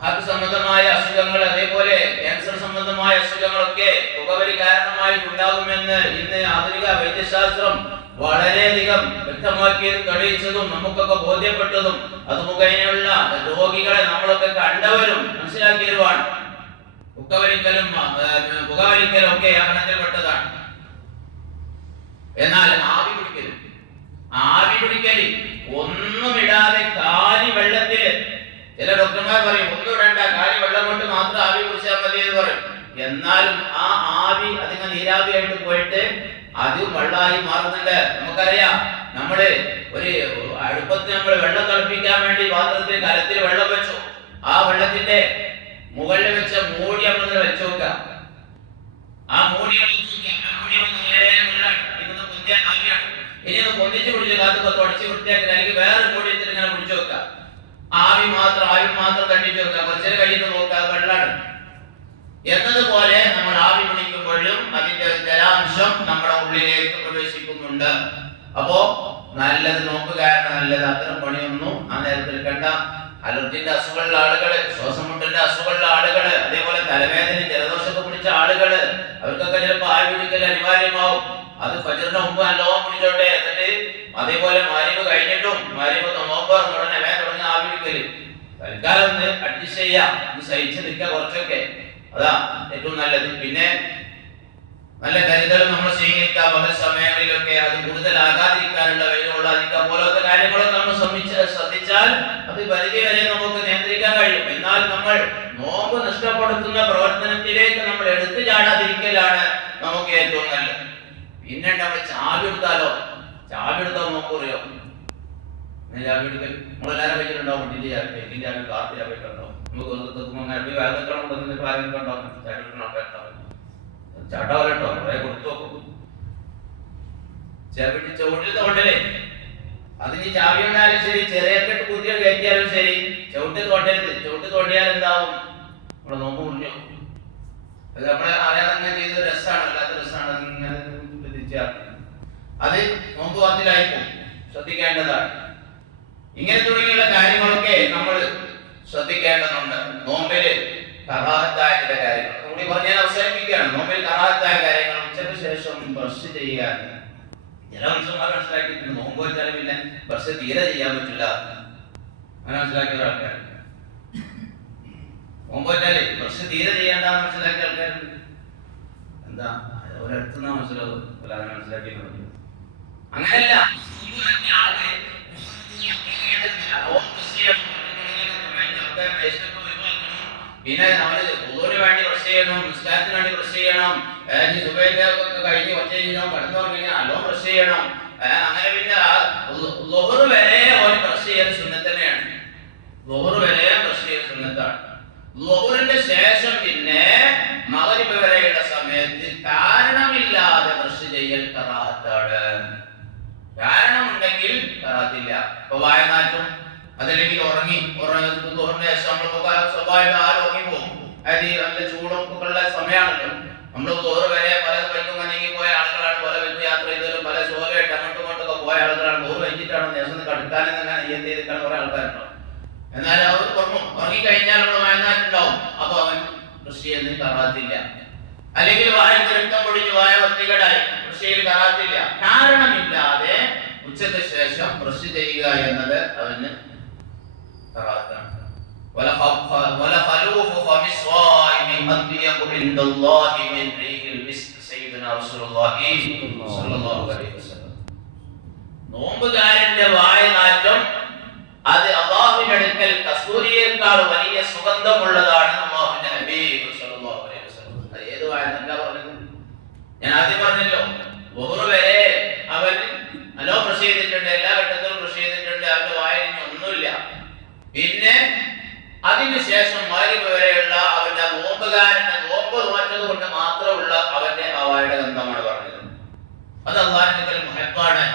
ഹാർട്ട് സംബന്ധമായ അസുഖങ്ങൾ, അതേപോലെ ക്യാൻസർ സംബന്ധമായ അസുഖങ്ങളൊക്കെ പുകവലി കാരണമായി ഉണ്ടാകുമെന്ന് ഇന്ന് ആധുനിക വൈദ്യശാസ്ത്രം വളരെയധികം വ്യക്തമാക്കിയതും തെളിയിച്ചതും നമുക്കൊക്കെ ബോധ്യപ്പെട്ടതും അത് മുഖേനയുള്ള രോഗികളെ നമ്മളൊക്കെ കണ്ടവരും മനസ്സിലാക്കിയതുമാണ്. പുകവലിക്കലും ഒക്കെ ആ ഗണത്തിൽപ്പെട്ടതാണ്. എന്നാൽ ആവി പിടിക്കല് ഒന്നും ഇടാതെ കാലി വെള്ളത്തില്, ചില ഡോക്ടർമാർ പറയും ഒന്നും ഇടണ്ട, കാലി വെള്ളം കൊണ്ട് മാത്രം ആവി പിടിച്ചാൽ മതി എന്ന് പറയും. എന്നാലും ആ ആവി അതിങ്ങനെ നീരാവിയായിട്ട് പോയിട്ട് അത് വെള്ളമായി മാറുന്നുണ്ട്. നമുക്കറിയാം, നമ്മള് ഒരു അടുപ്പത്ത് നമ്മൾ വെള്ളം തിളപ്പിക്കാൻ വേണ്ടി പാത്രത്തിൽ കലത്തിൽ വെള്ളം വെച്ചു, ആ വെള്ളത്തിന്റെ മുകളിൽ വെച്ച മൂടി നമ്മൾ വെച്ചു നോക്കുക. ആ മൂടി ഇനി ഒന്ന് പൊന്നിച്ച് പിടിച്ച് കാത്ത് തുടച്ച് വൃത്തിയാക്കി അല്ലെങ്കിൽ വേറെ മൂടി വെച്ചിട്ട് ഇങ്ങനെ പിടിച്ചു വെക്കുക. ആവി മാത്രം തണ്ടിച്ച് വെക്കുക, കുറച്ചേരം കഴിഞ്ഞിട്ട് നോക്കുക, വെള്ളമാണ്. എന്നതുപോലെ നമ്മൾ ആവി പിടിക്കുമ്പോഴും അതിന്റെ ജലാംശം നമ്മുടെ ഉള്ളിലേക്ക് പ്രവേശിക്കുന്നുണ്ട്. അപ്പോ നല്ലത് നോമ്പുകാരന് നല്ലത് അത്തരം പണിയൊന്നും ആ നേരത്തിൽ കണ്ട. അലർജിന്റെ അസുഖമുള്ള ആളുകള്, ശ്വാസമുട്ടലിന്റെ അസുഖമുള്ള ആളുകള്, അതേപോലെ തലവേദന ജലദോഷമൊക്കെ പിടിച്ച ആളുകള്, അവർക്കൊക്കെ ചിലപ്പോൾ ആവി പിടിക്കൽ അനിവാര്യമാവും. അത് ഫജ്റിന്റെ മുമ്പ് നല്ലോണം പിടിച്ചോട്ടെ. എന്നിട്ട് അതേപോലെ മഗ്‌രിബ് കഴിഞ്ഞിട്ടും മഗ്‌രിബ് നോമ്പ് ഉടനെ തുടങ്ങി ആവി പിടിക്കല്. തൽക്കാലം ഒന്ന് അഡ്ജസ്റ്റ് ചെയ്യാം, ഒന്ന് സഹിച്ച് നിൽക്കുക കുറച്ചൊക്കെ, അതാ ഏറ്റവും നല്ലത്. പിന്നെ നല്ല കരുതൽ നമ്മൾ സ്വീകരിക്കാം. പല സമയങ്ങളിലൊക്കെ അത് കൂടുതലാകാതിരിക്കാനുള്ള വെയിലുകൊള്ളാതിരിക്കുക പോലത്തെ കാര്യങ്ങളൊക്കെ നമ്മൾ ശ്രദ്ധിച്ചാൽ അത് പരിധി വരെ നമുക്ക് നിയന്ത്രിക്കാൻ കഴിയും. എന്നാൽ നമ്മൾ നോമ്പ് നഷ്ടപ്പെടുത്തുന്ന പ്രവർത്തനത്തിലേക്ക് നമ്മൾ എടുത്തു ചാടാതിരിക്കലാണ് നമുക്ക് ഏറ്റവും നല്ലത്. പിന്നെ നമ്മൾ ചാവി എടുത്താലോ, ചാവി എടുത്താൽ നോമ്പ് കുറയോ? ചാവി എടുക്കൽ നമ്മളെല്ലാവരും വെച്ചിട്ടുണ്ടാവും. വണ്ടിന്റെ ചാവി കാർത്തി ചാവി ഉണ്ടാവും. ചാട്ടാവല്ലോ കുറെ കൊടുത്തു നോക്കും. ചവിട്ടിൽ തോണ്ടലേ, അതിന് ചാവി ഉണ്ടായാലും ശരി, ചെറിയ കുത്തികൾ കയറ്റിയാലും ശരി, ചവിട്ടിൽ തോണ്ടരുത്. ചവിട്ടിൽ തോണ്ടിയാൽ എന്താവും? നമ്മുടെ നോമ്പ് മുറിഞ്ഞു. അത് നമ്മളെ അറിയാതെ അങ്ങനെ ചെയ്ത രസമാണ്, അല്ലാത്ത രസമാണ്. ഇങ്ങനെ അത് നോമ്പ് വാത്തിലായിപ്പോ ശ്രദ്ധിക്കേണ്ടതാണ്. ഇങ്ങനെ തുടങ്ങിയുള്ള കാര്യങ്ങളൊക്കെ നമ്മൾ ശ്രദ്ധിക്കേണ്ടതുണ്ട്. നോമ്പില് കറാഹത്തായ ചില കാര്യങ്ങൾ കൂടി പറഞ്ഞാൽ അവസാനിപ്പിക്കുകയാണ്. നോമ്പിൽ കറാഹത്തായ കാര്യങ്ങൾ ഉച്ചയ്ക്ക് ശേഷം ബ്രഷ് ചെയ്യാൻ ചില മനുഷ്യന്മാർ മനസ്സിലാക്കിയിട്ടുണ്ട്. നോമ്പ് വെച്ചാൽ പിന്നെ ബ്രഷ് തീരെ ചെയ്യാൻ പറ്റില്ല, അങ്ങനെ മനസ്സിലാക്കിയ ആൾക്കാർ. നോമ്പ് വെച്ചാല് ബ്രഷ് തീരെ ചെയ്യേണ്ടെന്ന് മനസ്സിലാക്കിയ ആൾക്കാരുണ്ട്. എന്താ ഒരടുത്തുനിന്നാ മനസ്സിലാവും, അങ്ങനെ മനസ്സിലാക്കിയിട്ടുണ്ട്. അങ്ങനെയല്ല, പിന്നെ നമ്മള് പൊതുവിന് വേണ്ടി ബ്രഷ് ചെയ്യണം, നിസ്കാരത്തിന് വേണ്ടി ബ്രഷ് ചെയ്യണം, കഴിഞ്ഞ് ഒച്ച ചെയ്യണം, കടന്നു പറഞ്ഞാൽ നല്ലോണം ബ്രഷ് ചെയ്യണം. അങ്ങനെ പിന്നെ ളുഹ്റ് വരെ ഓന് ബ്രഷ് ചെയ്യൽ സുന്നത്ത് തന്നെയാണ്. ളുഹ്റ് വരെ ബ്രഷ് ചെയ്യൽ സുന്നത്താണ്. ളുഹ്റിന്റെ ശേഷം പിന്നെ മഗ്‌രിബ് വരെയുള്ള സമയത്ത് കാരണമില്ലാതെ ബ്രഷ് ചെയ്യൽ കറാഹത്താണ്. കാരണമുണ്ടെങ്കിൽ കറാഹത്തില്ല. ഇപ്പൊ വായനാറ്റും അതല്ലെങ്കിൽ ളുഹറിന്റെ ശേഷം നമ്മൾ സ്വാഭാവികം ആരും ഉറങ്ങിപ്പോകും. അതായത് നല്ല ചൂടും ഒക്കെ ഉള്ള സമയമാണല്ലോ. നമ്മൾ ളുഹ്റ് വരെ പല വൈക്കും നീങ്ങി പോയ ആളുകളാണ്, പല വൈക്കും യാത്ര ചെയ്തവരും പല ശോകമായിട്ട് അങ്ങോട്ടും ഇങ്ങോട്ടൊക്കെ പോയ ആളുകളാണ്. ളുഹ്റ് കഴിഞ്ഞിട്ടാണ് നേരം കടുക്കാനും തന്നെ എന്ത് ചെയ്തിട്ടാണ് കുറെ ആൾക്കാരുണ്ടാവും. എന്നാൽ അവർ ഉറങ്ങിക്കഴിഞ്ഞാൽ നമ്മൾ വായനാറ്റുണ്ടാവും. അപ്പൊ അവൻ ബ്രഷ് ചെയ്യുന്നതിന് കറാഹത്തില്ല. അല്ലെങ്കിൽ വായ രക്തം പൊടിഞ്ഞു വായ വൃത്തികേടായി ബ്രഷ് ചെയ്യൽ കറാഹത്തില്ല. കാരണമില്ലാതെ ഉച്ചയ്ക്ക് ശേഷം ബ്രഷ് ചെയ്യുക എന്നത് അവന് കറാഹത്താണ്. നോമ്പുകാരന്റെ വായനാറ്റം അത് അല്ലാഹുവിന്റെ അടുക്കൽ കസ്തൂരിയേക്കാൾ വലിയ സുഗന്ധമുള്ളതാണ്. അല്ലാഹുവിന്റെ ഹബീബ് സല്ലല്ലാഹു അലൈഹി വസല്ലം അത് ഏത് വായനല്ല പറഞ്ഞത്? ഞാൻ ആദ്യം പറഞ്ഞല്ലോ, ളുഹ്റ് വരെ അവൻ നല്ലോ ബ്രഷ് ചെയ്തിട്ടുണ്ട്, എല്ലാ ഘട്ടത്തിലും ബ്രഷ് ചെയ്തിട്ടുണ്ട്, അവന്റെ വായന ഒന്നുമില്ല. പിന്നെ അതിനുശേഷം മഗ്‌രിബ് വരെയുള്ള അവന്റെ നോമ്പുകാരന്റെ നോമ്പ് നോറ്റത് കൊണ്ട് മാത്രമുള്ള അവന്റെ ആ വായുടെ ഗന്ധമാണ് പറഞ്ഞത്. അത് അല്ലാഹുവിന്റെ മുഹബ്ബാണ്,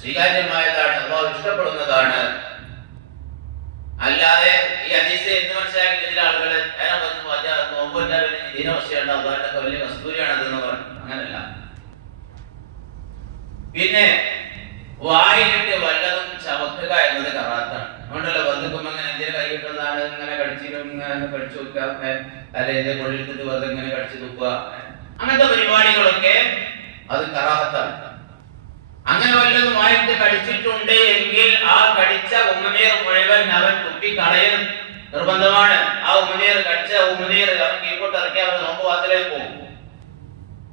സ്വീകാര്യമായതാണ്, അല്ലാഹു ഇഷ്ടപ്പെടുന്നതാണ്. അല്ലാതെ ഈ ഹദീസ് എന്ത് മനസ്സിലാക്കി ചില ആളുകള് നോമ്പുണ്ടാവും ഇതിനവസ്ഥയുണ്ട് അള്ളാഹുവിന്റെ വലിയ കസ്തൂരിയാണ് അതെന്ന് പറഞ്ഞു. അങ്ങനല്ല. പിന്നെ വായിലിട്ട് വല്ലതും ചവക്കുക എന്നത് കറാത്താണ്. അതുകൊണ്ടല്ലോ വന്നിക്കുമ്പോ ഇങ്ങനെ എന്തെങ്കിലും കൈ കിട്ടുന്നതാണ് ഇങ്ങനെ കടിച്ചിട്ടും ഇങ്ങനെ കടിച്ചു വെക്കുക, അല്ലെങ്കിൽ കൊള്ളിട്ടിട്ട് വെറുതെ ഇങ്ങനെ കടിച്ചു തുപ്പുക, അങ്ങനത്തെ പരിപാടികളൊക്കെ അത് കറാഹത്താണ്. അങ്ങനെ വല്ലതും വായിട്ട് കടിച്ചിട്ടുണ്ട് എങ്കിൽ ആ കടിച്ച ഉമ്മനീർ മുഴുവൻ അവൻ തുപ്പി കളയൽ നിർബന്ധമാണ്. ആ ഉമ്മനീർ കടിച്ച ഉമ്മനീർ അവൻ കീഴ്പോട്ട് ഇറക്കി അവൻ നോമ്പ് വാത്തിലേക്ക് പോകും.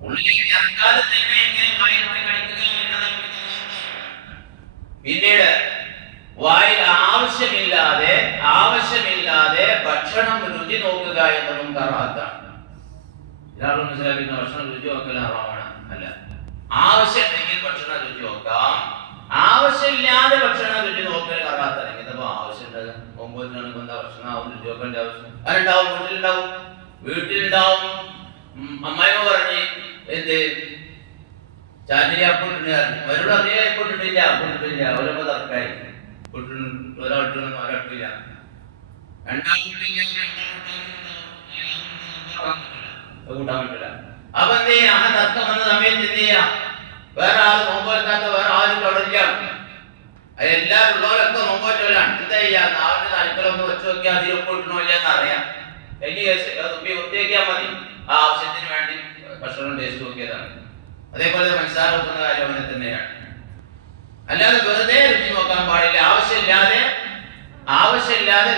ഉള്ളിലേക്ക് ഇറക്കാതെ തന്നെ എങ്ങനെ വായിട്ട് കടിക്കുക എന്നത്. പിന്നീട് വായിൽ ആവശ്യമില്ലാതെ ഭക്ഷണം രുചി നോക്കുക എന്നതും കറാഹത്താണ്. ഇയാളും മനസ്സിലാക്കുന്ന ഭക്ഷണം രുചി നോക്കൽ ഹറാമാണ്. അല്ല, ആവശ്യമുണ്ടെങ്കിൽ ഭക്ഷണം രുചി നോക്കാം, ആവശ്യമില്ലാതെ ഭക്ഷണം രുചി നോക്കൽ കറാഹത്താണ്. ഇങ്ങനത്തെ ആവശ്യമുണ്ട് ഒമ്പതിനാണ് എന്താ ഭക്ഷണം രുചി നോക്കേണ്ട ആവശ്യം അതുണ്ടാവും. വീട്ടിലുണ്ടാവും. അമ്മായിമ്മ പറഞ്ഞ് എന്ത് ചാറ്റിനെ അപ്പോട്ടിട്ട് അവരോട് അതേ അപ്പോട്ടിട്ടില്ല അവരപ്പോ തർക്കായി ഒരാളിട്ടൊന്നും ഒരാട്ടില്ല കൂട്ടാൻ പറ്റില്ല. അപ്പൊ എന്ത് ചെയ്യാ? ആ തർക്കം വന്ന സമയത്ത് എന്ത് ചെയ്യാ? വേറെ ആള് നോമ്പോറ്റാത്ത വേറെ ആരും തുടരില്ല. എല്ലാവരും ഉള്ളവരൊക്കെ നോമ്പോറ്റവരാണ്. എന്താ ചെയ്യാ? നാവിന്റെ തലക്കളൊന്ന് വെച്ച് നോക്കിയാൽ അതിൽ ഒപ്പിട്ടണോ ഇല്ലെന്ന് അറിയാം. വലിയ കേസ് തുപ്പി വൃത്തിയാക്കിയാൽ മതി. ആ ആവശ്യത്തിന് വേണ്ടി ഭക്ഷണം ടേസ്റ്റ് നോക്കിയതാണ്. അതേപോലെ മനസ്സാര വെക്കുന്ന കാര്യം അങ്ങനെ തന്നെയാണ്. അല്ലാതെ വെറുതെ രുചി നോക്കാൻ പാടില്ല. ആവശ്യമില്ലാതെ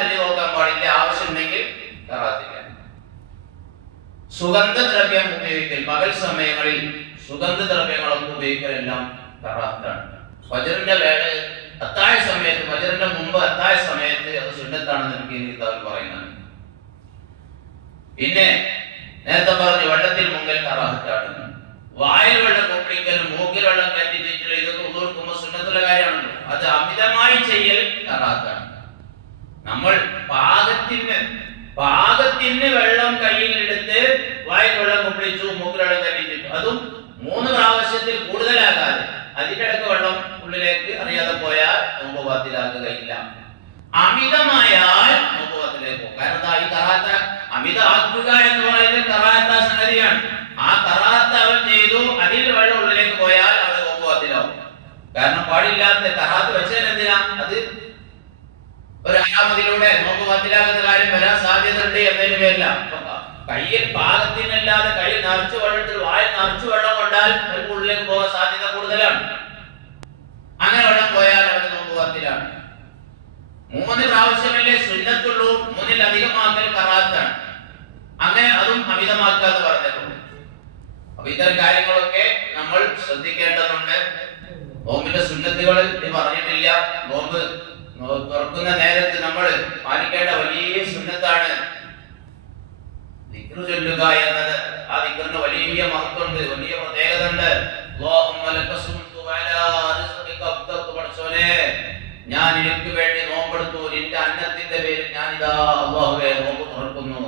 രുചി നോക്കാൻ പാടില്ല. ആവശ്യമുണ്ടെങ്കിൽ കറാത്തില്ല. സുഗന്ധദ്രവ്യം ഉപയോഗിക്കൽ, പകൽ സമയങ്ങളിൽ സുഗന്ധദ്രവ്യങ്ങളൊക്കെ ഉപയോഗിക്കലെല്ലാം കറാത്താണ്. ഫജ്റിന്റെ വേള അത്താഴ സമയത്ത്, ഫജ്റിന്റെ മുമ്പ് അത്താഴ സമയത്ത് അത് സുന്നത്താണെന്ന് എനിക്ക് കിതാബിൽ പറയുന്നത്. പിന്നെ നേരത്തെ പറഞ്ഞു വെള്ളത്തിൽ മുങ്ങൽ കറാഹത്താണ്. വായിൽ വെള്ളം കൊപ്പിടിക്കലും മൂക്കിൽ വെള്ളം കയറ്റി ചീറ്റലും ഇതൊക്കെ ഉദൂർക്കുമ്പോൾ സുന്നത്തുള്ള കാര്യമാണല്ലോ. അത് അമിതമായി ചെയ്യൽ കറാഹത്താണ്. നമ്മൾ പാകത്തിന് വെള്ളം കയ്യിൽ എടുത്ത് വായിൽ വെള്ളം കൊപ്പിടിച്ചു മൂക്കിൽ വെള്ളം കയറ്റിച്ചു, അതും 3 പ്രാവശ്യത്തിൽ കൂടുതലാകാതെ. അതിന്റെ ഇടയ്ക്ക് വെള്ളം ഉള്ളിലേക്ക് അറിയാതെ പോയാൽ നോമ്പ് ബാത്തിലാക്കുകയില്ല. അമിതമായാൽ നോമ്പ് ബാത്തിലേക്ക് പോകും. കാരണം ഈ കറാത്ത അമിത ആക്കുക എന്ന് പറയുന്നത് കറാത്ത സംഗതിയാണ്. ആ കറാത്ത അവൻ ചെയ്തു, അതിൽ വെള്ളം ഉള്ളിലേക്ക് പോയാൽ അവൻ നോമ്പ് ബാത്തിലാവും. കാരണം പാടില്ലാത്ത കറാത്ത് വെച്ചാൽ എന്തിനാ? അത് ഒരു അനാമതിലൂടെ നോമ്പ് ബാത്തിലാകുന്ന കാര്യം വരാൻ സാധ്യത ഉണ്ട് എന്നതിന് പേരില്ല. കയ്യിൽ പാകത്തിനല്ലാതെ കയ്യിൽ നിറച്ചു വെള്ളത്തിൽ വായിൽ നിറച്ചു വെള്ളം കൊണ്ടാൽ ഉള്ളിലേക്ക് പോകാൻ സാധ്യത കൂടുതലാണ്. അങ്ങനെ വെള്ളം പോയാൽ അവന് നോമ്പ് ബാത്തിലാണ്. 3 പ്രാവശ്യമല്ലേ സുന്നത്തുള്ളൂ, 3-ൽ അധികമാക്കൽ കറാത്താണ്. അങ്ങനെ അതും അമിതമാക്കാന്ന് പറഞ്ഞിട്ടുണ്ട്. അപ്പൊ ഇത്തരം കാര്യങ്ങളൊക്കെ നമ്മൾ ശ്രദ്ധിക്കേണ്ടതുണ്ട്. നോമ്പിന്റെ സുന്നത്തുകൾ പറഞ്ഞിട്ടില്ല. നോമ്പ് തുറക്കുന്ന നേരത്ത് നമ്മൾ പാലിക്കേണ്ട വലിയ സുന്നത്താണ് ദിക്ർ ചൊല്ലുക എന്നത്. ആ ദിക്റിന് വലിയ മഹത്വമുണ്ട്, വലിയ പ്രത്യേകത ഉണ്ട്. ഞാൻ എനിക്ക് വേണ്ടി നോമ്പെടുത്തു, നിന്റെ അന്നത്തിന്റെ പേരിൽ ഞാനിതാ അല്ലാഹുവേ നോമ്പ് തുറക്കുന്നു.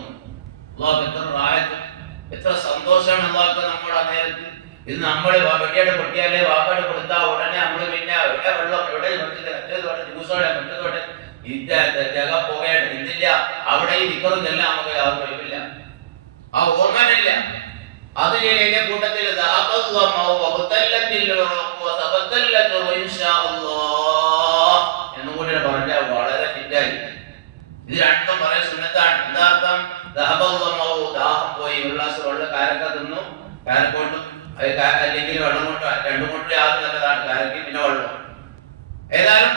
എത്ര സന്തോഷമാണ് അള്ളാഹ്ക്ക് നമ്മുടെ നേരത്ത്. ഇത് നമ്മള് വെട്ടിയാട് പൊട്ടിയാലേ വാപ്പാട് കൊടുത്താൽ ഉടനെ നമ്മള് പിന്നെ എവിടെ വെള്ളം എവിടെ മറ്റേതോടെ ജ്യൂസോടെ മറ്റേതോടെ ജഗ പോകേണ്ട ഇതില്ല. അവിടെ ഈ ദിക്റൊന്നെല്ലാം നമുക്ക് യാതൊരു കഴിവില്ല, ആ ഓർമ്മയില്ല. അത് എന്റെ കൂട്ടത്തിൽ എന്നും കൂടി പറഞ്ഞാൽ വളരെ ഫിറ്റായി. ഇത് രണ്ടും പറയാൻ സുന്നത്താണ്. എന്താർത്ഥം? ദാഹം പോയി, ഒരു ഗ്ലാസ് വെള്ളം കാരക്ക തിന്നു, കാരക്കോട്ടും അല്ലെങ്കിൽ വെള്ളം കൊണ്ട് 2 കൊണ്ടിൽ ആദ്യം നല്ലതാണ് കാരക്ക്, പിന്നെ വെള്ളം. ഏതായാലും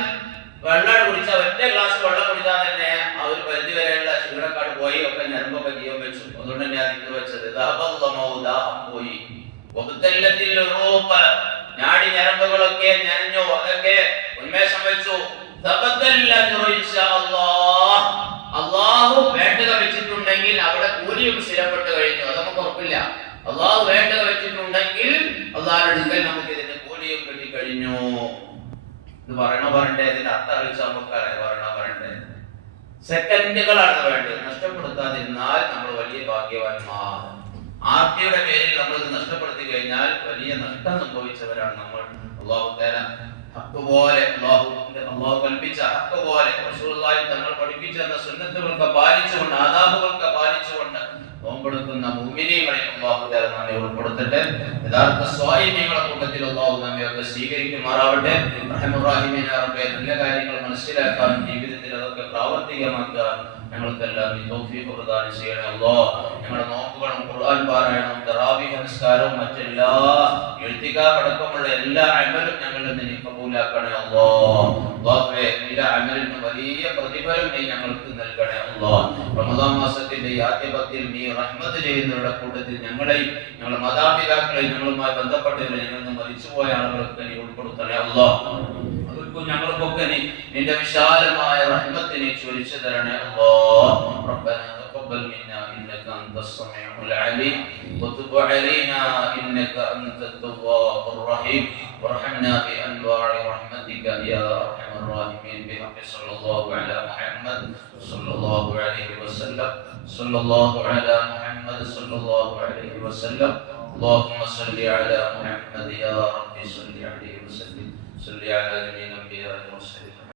വെള്ളം കുടിച്ചാൽ ഒറ്റ ഗ്ലാസ് വെള്ളം കുടിച്ചാൽ തന്നെ ആ ഒരു പരിധി വരെയുള്ള ക്ഷീണക്കാട് പോയി, ഒക്കെ ഞരമ്പൊക്കെ ജീവൻ വെച്ചു. അതുകൊണ്ട് തന്നെ ഞാൻ ഇത് വെച്ചത് ദാഹം പോയി. ഞാടി ഞരമ്പുകളൊക്കെ ഞനഞ്ഞു, അതൊക്കെ ഉന്മേഷം വെച്ചു. അള്ളാഹു വേണ്ടക വെച്ചിട്ടുണ്ടെങ്കിൽ അവിടെ കൂലിയും സ്ഥിരപ്പെട്ട് കഴിഞ്ഞു. അത് നമുക്ക് ഉറപ്പില്ല. അള്ളാഹു വേണ്ടക വെച്ചിട്ടുണ്ടെങ്കിൽ അള്ളാഹുടെ അടുക്കൽ നമുക്ക് ഇതിന്റെ കൂലിയും കിട്ടിക്കഴിഞ്ഞു. ഇത് പറയണ്ടേ? ഇതിന്റെ അർത്ഥം അറിയിച്ചാൽ നമുക്ക് പറയണ്ടേ? സെക്കൻഡുകളാണ് വേണ്ടത്. നഷ്ടപ്പെടുത്താതിരുന്നാൽ നമ്മൾ വലിയ ഭാഗ്യവാന്മാർ. ആർത്തിയുടെ പേരിൽ നമ്മൾ ഇത് നഷ്ടപ്പെടുത്തി കഴിഞ്ഞാൽ വലിയ നഷ്ടം സംഭവിച്ചവരാണ് നമ്മൾ. അല്ലാഹു തആല ഹക്ക് പോലെ അല്ലാഹു കൽപ്പിച്ച ഹക്ക് പോലെ റസൂലുള്ളാഹി തങ്ങൾ പഠിപ്പിച്ച സുന്നത്തുകൾക്ക് പാലിച്ചുകൊണ്ട് ആദാബുകൾക്ക് പാലിച്ചുകൊണ്ട് നോമ്പെടുക്കുന്ന മുഅ്മിനീങ്ങളിൽ അല്ലാഹു തആല നമ്മെ ഉൾപ്പെടുത്തട്ടെ. യഥാർത്ഥ സ്വാലിഹീങ്ങളുടെ കൂട്ടത്തിൽ അല്ലാഹു നമ്മെയൊക്കെ സ്വീകരിക്കുമാറാവട്ടെ. റഹ്മാനുറഹീമായ റബ്ബേ, നല്ല കാര്യങ്ങൾ മനസ്സിലാക്കാൻ ജീവിതത്തിൽ അതൊക്കെ പ്രാവർത്തികമാക്കാൻ ഞങ്ങൾക്കെല്ലാം നീ തൗഫീഖ് പ്രദാനം ചെയ്യണേ അല്ലാഹ്. ഞങ്ങളുടെ നോമ്പുകളും ഖുർആൻ പാരായണവും തറാവീഹ് നിസ്കാരവും മറ്റെല്ലാ ഇഴ്തികാഫ് അടക്കമുള്ള എല്ലാ അമലും ഞങ്ങളിൽ നിന്ന് നീ കബൂലാക്കണേ അല്ലാഹ്. അല്ലാഹുവേ, എല്ലാ അമലിനും വലിയ പ്രതിഫലം നീ ഞങ്ങൾക്ക് നൽകണേ അല്ലാഹ്. റമദാൻ മാസത്തിന്റെ ഈ ആദ്യ പത്തിൽ നീ റഹ്മത്ത് ചെയ്യുന്നവരുടെ കൂട്ടത്തിൽ ഞങ്ങളെയും ഞങ്ങളുടെ മാതാപിതാക്കളെയും ഞങ്ങളുമായി ബന്ധപ്പെട്ടവരെ ഞങ്ങളിൽ നിന്ന് മരിച്ചുപോയ ആളുകളൊക്കെ നീ ഉൾപ്പെടുത്തണേ അല്ലാഹ്. ഞങ്ങൾക്കൊക്കെ നീ നിന്റെ വിശാലമായ റഹ്മത്തിനെ ചൊരിച്ചു തരണേ അല്ലാഹ്. റബ്ബനാ തഖബ്ബൽ മിന്നാ ഇന്നക അൻതസ് സമീഉൽ അലീം വതുബ് അലൈനാ ഇന്നക അൻതത് തവ്വാബുർ റഹീം വർഹംനാ ബിഅൻവാഇ റഹ്മതിക യാ അർഹമർ റഹീമീൻ ബിഹഖി സ്വല്ലല്ലാഹു അലാ മുഹമ്മദ് സ്വല്ലല്ലാഹു അലൈഹി വസല്ലം സ്വല്ലല്ലാഹു അലാ മുഹമ്മദ് സ്വല്ലല്ലാഹു അലൈഹി വസല്ലം. اللهم صل على محمد يا رب صل عليه وسلم صل على جميع الأنبياء والمرسلين.